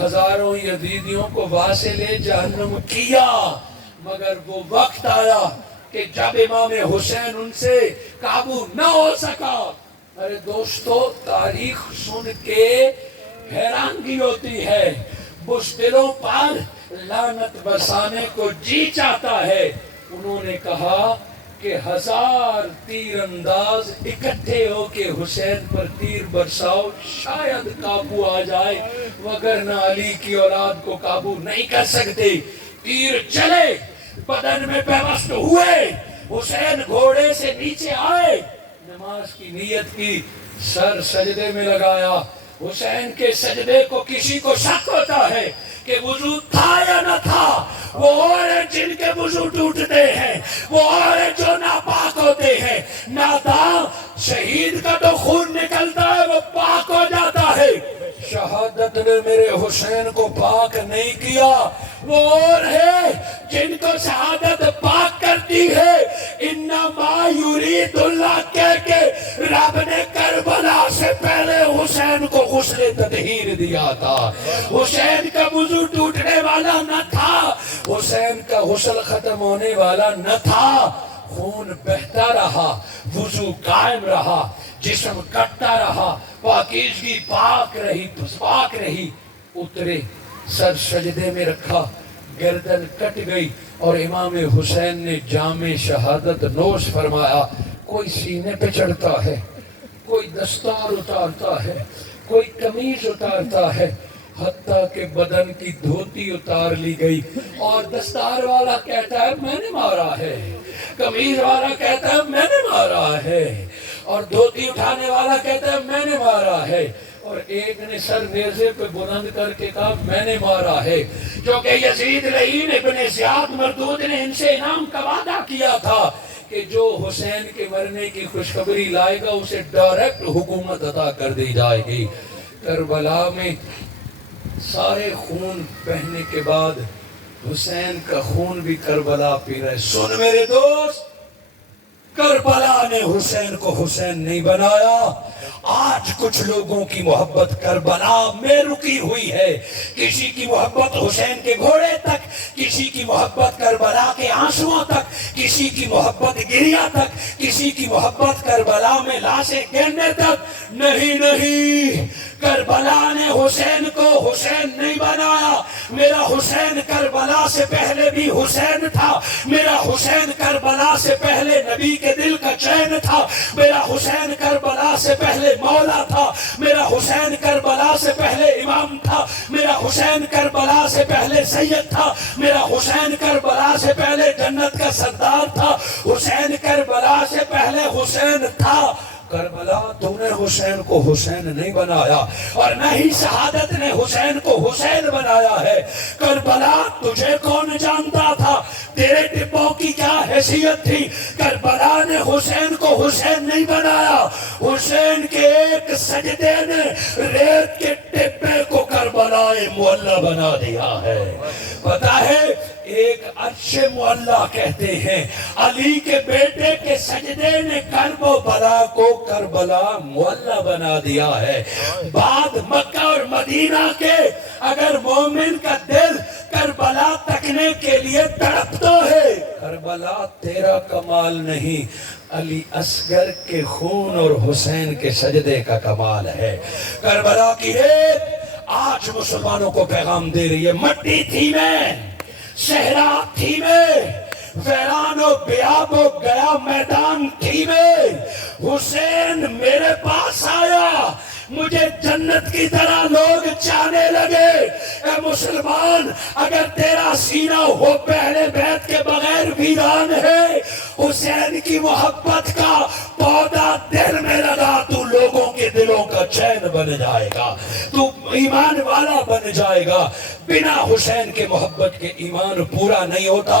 ہزاروں یزیدیوں کو واصل جہنم کیا، مگر وہ وقت آیا کہ جب امام حسین ان سے قابو نہ ہو سکا۔ ارے دوستو تاریخ سن کے حیرانگی ہوتی ہے، بزدلوں پر لعنت برسانے کو جی چاہتا ہے۔ انہوں نے کہا کہ 1000 تیر انداز اکٹھے ہو کے حسین پر تیر برساؤ، شاید قابو آ جائے، وگرنہ علی کی اولاد کو قابو نہیں کر سکتے۔ تیر چلے، بدن میں پیوست ہوئے، حسین گھوڑے سے نیچے آئے، نماز کی نیت کی، سر سجدے میں لگایا۔ حسین کے سجدے کو کسی کو شک ہوتا ہے کہ وضو تھا یا نہ تھا، وہ اور ہیں جن کے وضو ٹوٹتے ہیں، وہ اور ہیں جو ناپاک ہوتے ہیں۔ ناداں شہید کا تو خون نکلتا ہے، وہ پاک ہو جاتا ہے، شہادت نے میرے حسین کو پاک نہیں کیا۔ وہ اور ہے جن کو شہادت پاک کرتی ہے۔ انما یرید اللہ کہہ کے رب نے کربلا سے پہلے حسین کو غسل تطہیر دیا تھا۔ حسین کا وضو ٹوٹنے والا نہ تھا، حسین کا غسل ختم ہونے والا نہ تھا، خون بہتا رہا، وضو قائم رہا، جسم کٹتا رہا، پاکیزگی پاک رہی۔ اترے، سر سجدے میں رکھا، گردن کٹ گئی، اور امام حسین نے جام شہادت نوش فرمایا۔ کوئی سینے پہ چڑھتا ہے، کوئی دستار اتارتا ہے، کوئی قمیض اتارتا ہے، حتیٰ کہ بدن کی دھوتی اتار لی گئی، اور دستار والا کہتا ہے میں نے مارا ہے، قمیض والا کہتا ہے میں نے مارا ہے، اور دھوتی اٹھانے والا کہتا ہے میں نے مارا ہے، اور ایک نے سر نیزے پہ بلند کر کے کہا میں نے مارا ہے، جو کہ یزید لعین ابن زیاد مردود نے ان سے انعام کا وعدہ کیا تھا کہ جو حسین کے مرنے کی خوشخبری لائے گا اسے ڈائریکٹ حکومت عطا کر دی جائے گی۔ کربلا میں سارے خون بہنے کے بعد حسین کا خون بھی کربلا پی رہا ہے۔ سن میرے دوست، کربلا نے حسین کو حسین نہیں بنایا. آج کچھ لوگوں کی محبت کربلا میں رکی ہوئی ہے. کسی کی محبت حسین کے گھوڑے تک, کسی کی محبت کربلا کے آنسوؤں تک, کسی کی محبت گریا تک, کسی کی محبت کربلا میں لاشیں گرنے تک. نہیں نہیں, کربلا نے حسین کو حسین نہیں بنایا. میرا حسین کربلا سے پہلے بھی حسین تھا. میرا حسین کربلا سے پہلے نبی کے دل کا چین تھا. میرا حسین کربلا سے پہلے مولا تھا. میرا حسین کربلا سے پہلے امام تھا. میرا حسین کربلا سے پہلے سید تھا. میرا حسین کربلا سے پہلے جنت کا سردار تھا. حسین کربلا سے پہلے حسین تھا. کربلا تو نے حسین کو حسین نہیں بنایا, اور نہ ہی شہادت نے حسین کو حسین بنایا ہے. کربلا تجھے کون جانتا تھا؟ تیرے ٹبوں کی کیا حیثیت تھی؟ کربلا نے حسین کو حسین نہیں بنایا. حسین کے ایک سجدے نے ریت کے ٹبے کو کربلا معلی بنا دیا ہے. پتا ہے, ایک عرش معلی کہتے ہیں. علی کے بیٹے کے سجدے نے کرب و بلا کو کربلا معلی بنا دیا ہے. بعد مکہ اور مدینہ کے اگر مومن کا دل کربلا تکنے کے لیے تڑپتا ہے, کربلا تیرا کمال نہیں, علی اصغر کے خون اور حسین کے سجدے کا کمال ہے. کربلا کی ریت آج مسلمانوں کو پیغام دے رہی ہے. مٹی تھی میں, صحرا تھی میں, ویران و بیاب و گیا میدان تھی میں, حسین میرے پاس آیا, مجھے جنت کی طرح لوگ چاہنے لگے. اے مسلمان, اگر تیرا سینہ ہو پہلے بیت کے بغیر ویران ہے, حسین کی محبت کا پودا دل میں لگا, تو لوگوں کے دلوں کا چین بن جائے گا, تو ایمان والا بن جائے گا. بنا حسین کے محبت کے ایمان پورا نہیں ہوتا.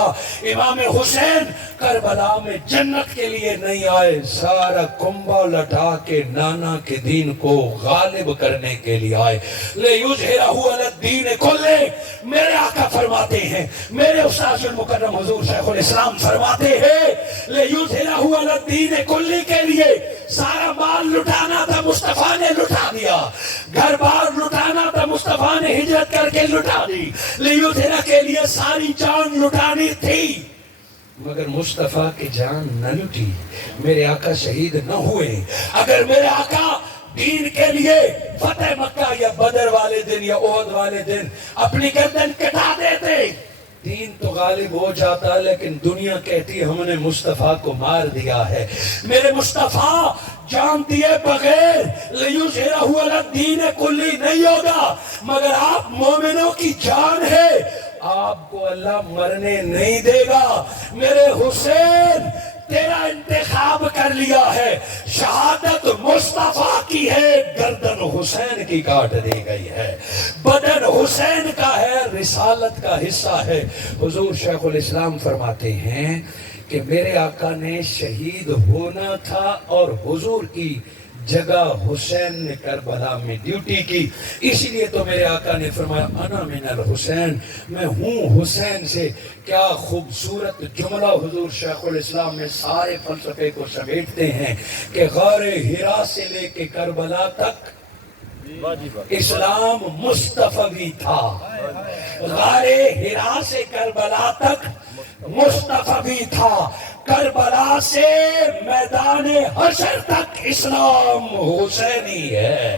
امام حسین کربلا میں جنت کے لیے نہیں آئے, سارا کنبہ لٹا کے نانا کے دین کو غالب کرنے کے لیے آئے. لِیُظْهِرَهُ عَلَى الدِّینِ کُلِّهِ, میرے آقا فرماتے ہیں, میرے استاذ المکرم حضور شیخ الاسلام فرماتے ہیں, لِیُظْهِرَهُ عَلَى الدِّینِ کُلِّهِ کے لیے سارا مال لٹانا تھا, مصطفیٰ نے لٹا دیا. گھر بار لٹانا تھا, مصطفیٰ نے ہجرت کر کے لٹا دی. لیوتھرا کے لیے ساری جان لٹانی تھی, مگر مصطفیٰ کی جان نہ لٹی. میرے آقا شہید نہ ہوئے. اگر میرے آقا دین کے لیے فتح مکہ یا بدر والے دن یا احد والے دن اپنی گردن کٹا دیتے, دین تو غالب ہو جاتا, لیکن دنیا کہتی ہم نے مصطفیٰ کو مار دیا ہے. میرے مصطفیٰ جان دیے بغیر لِیُظْهِرَهُ عَلَى الدِّینِ کُلِّهِ نہیں ہوگا. مگر آپ مومنوں کی جان ہے, آپ کو اللہ مرنے نہیں دے گا. میرے حسین, تیرا انتخاب کر لیا ہے, شہادت مصطفیٰ کی ہے, گردن حسین کی کاٹ دی گئی ہے, بدن حسین کا ہے, رسالت کا حصہ ہے. حضور شیخ الاسلام فرماتے ہیں کہ میرے آقا نے شہید ہونا تھا اور حضور کی جگہ حسین نے کربلا میں ڈیوٹی کی. اسی لیے تو میرے آقا نے فرمایا انا من الحسین, میں ہوں حسین سے. کیا خوبصورت جملہ حضور شیخ الاسلام میں سارے فلسفے کو سمیٹتے ہیں کہ غار ہرا سے لے کے کربلا تک اسلام مصطفی تھا. غار ہرا سے کربلا تک مصطفی تھا. کربلا سے میدان حشر تک اسلام حسینی ہے,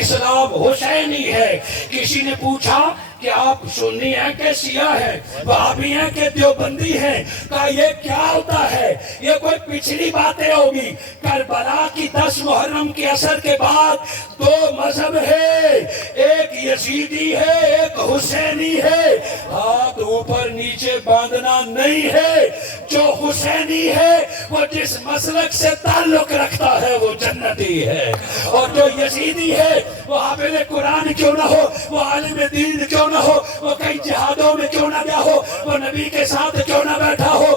اسلام حسینی ہے. کسی نے پوچھا کہ آپ سنی ہیں کہ سیاہ ہیں, وہابی ہیں کہ دیوبندی ہیں, کہا یہ کیا ہوتا ہے, یہ کوئی پچھلی باتیں ہوگی. کربلا کی 10 محرم کے اثر کے بعد 2 مذہب ہے, ایک یزیدی ہے, ایک حسینی ہے. ہاتھ اوپر نیچے باندھنا نہیں ہے. جو حسینی ہے وہ جس مسلک سے تعلق رکھتا ہے وہ جنتی ہے, اور جو یزیدی ہے وہ حامل قرآن کیوں نہ ہو, وہ عالم دین کیوں نہ ہو, وہ کئی جہادوں میں کیوں نہ گیا ہو, وہ نبی کے ساتھ کیوں نہ بیٹھا ہو,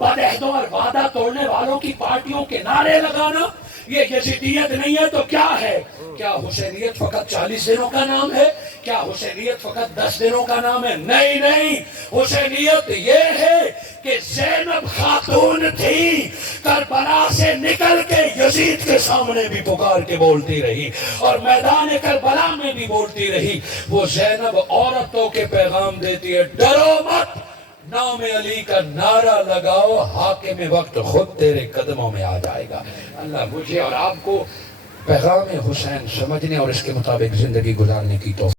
بدعہدوں اور وعدہ توڑنے والوں کی پارٹیوں کے نعرے لگانا یہ یزیدیت نہیں ہے تو کیا ہے؟ کیا حسینیت فقط 40 دنوں کا نام ہے؟ کیا حسینیت فقط 10 دنوں کا نام ہے؟ نہیں نہیں، حسینیت یہ ہے کہ زینب خاتون تھی، کربلا سے نکل کے یزید کے سامنے بھی پکار کے بولتی رہی اور میدان کربلا میں بھی بولتی رہی۔ وہ زینب عورتوں کے پیغام دیتی ہے، ڈرو مت، نام علی کا نعرہ لگاؤ، حاکم وقت خود تیرے قدموں میں آ جائے گا۔ اللہ مجھے اور آپ کو پیغام حسین سمجھنے اور اس کے مطابق زندگی گزارنے کی توفیق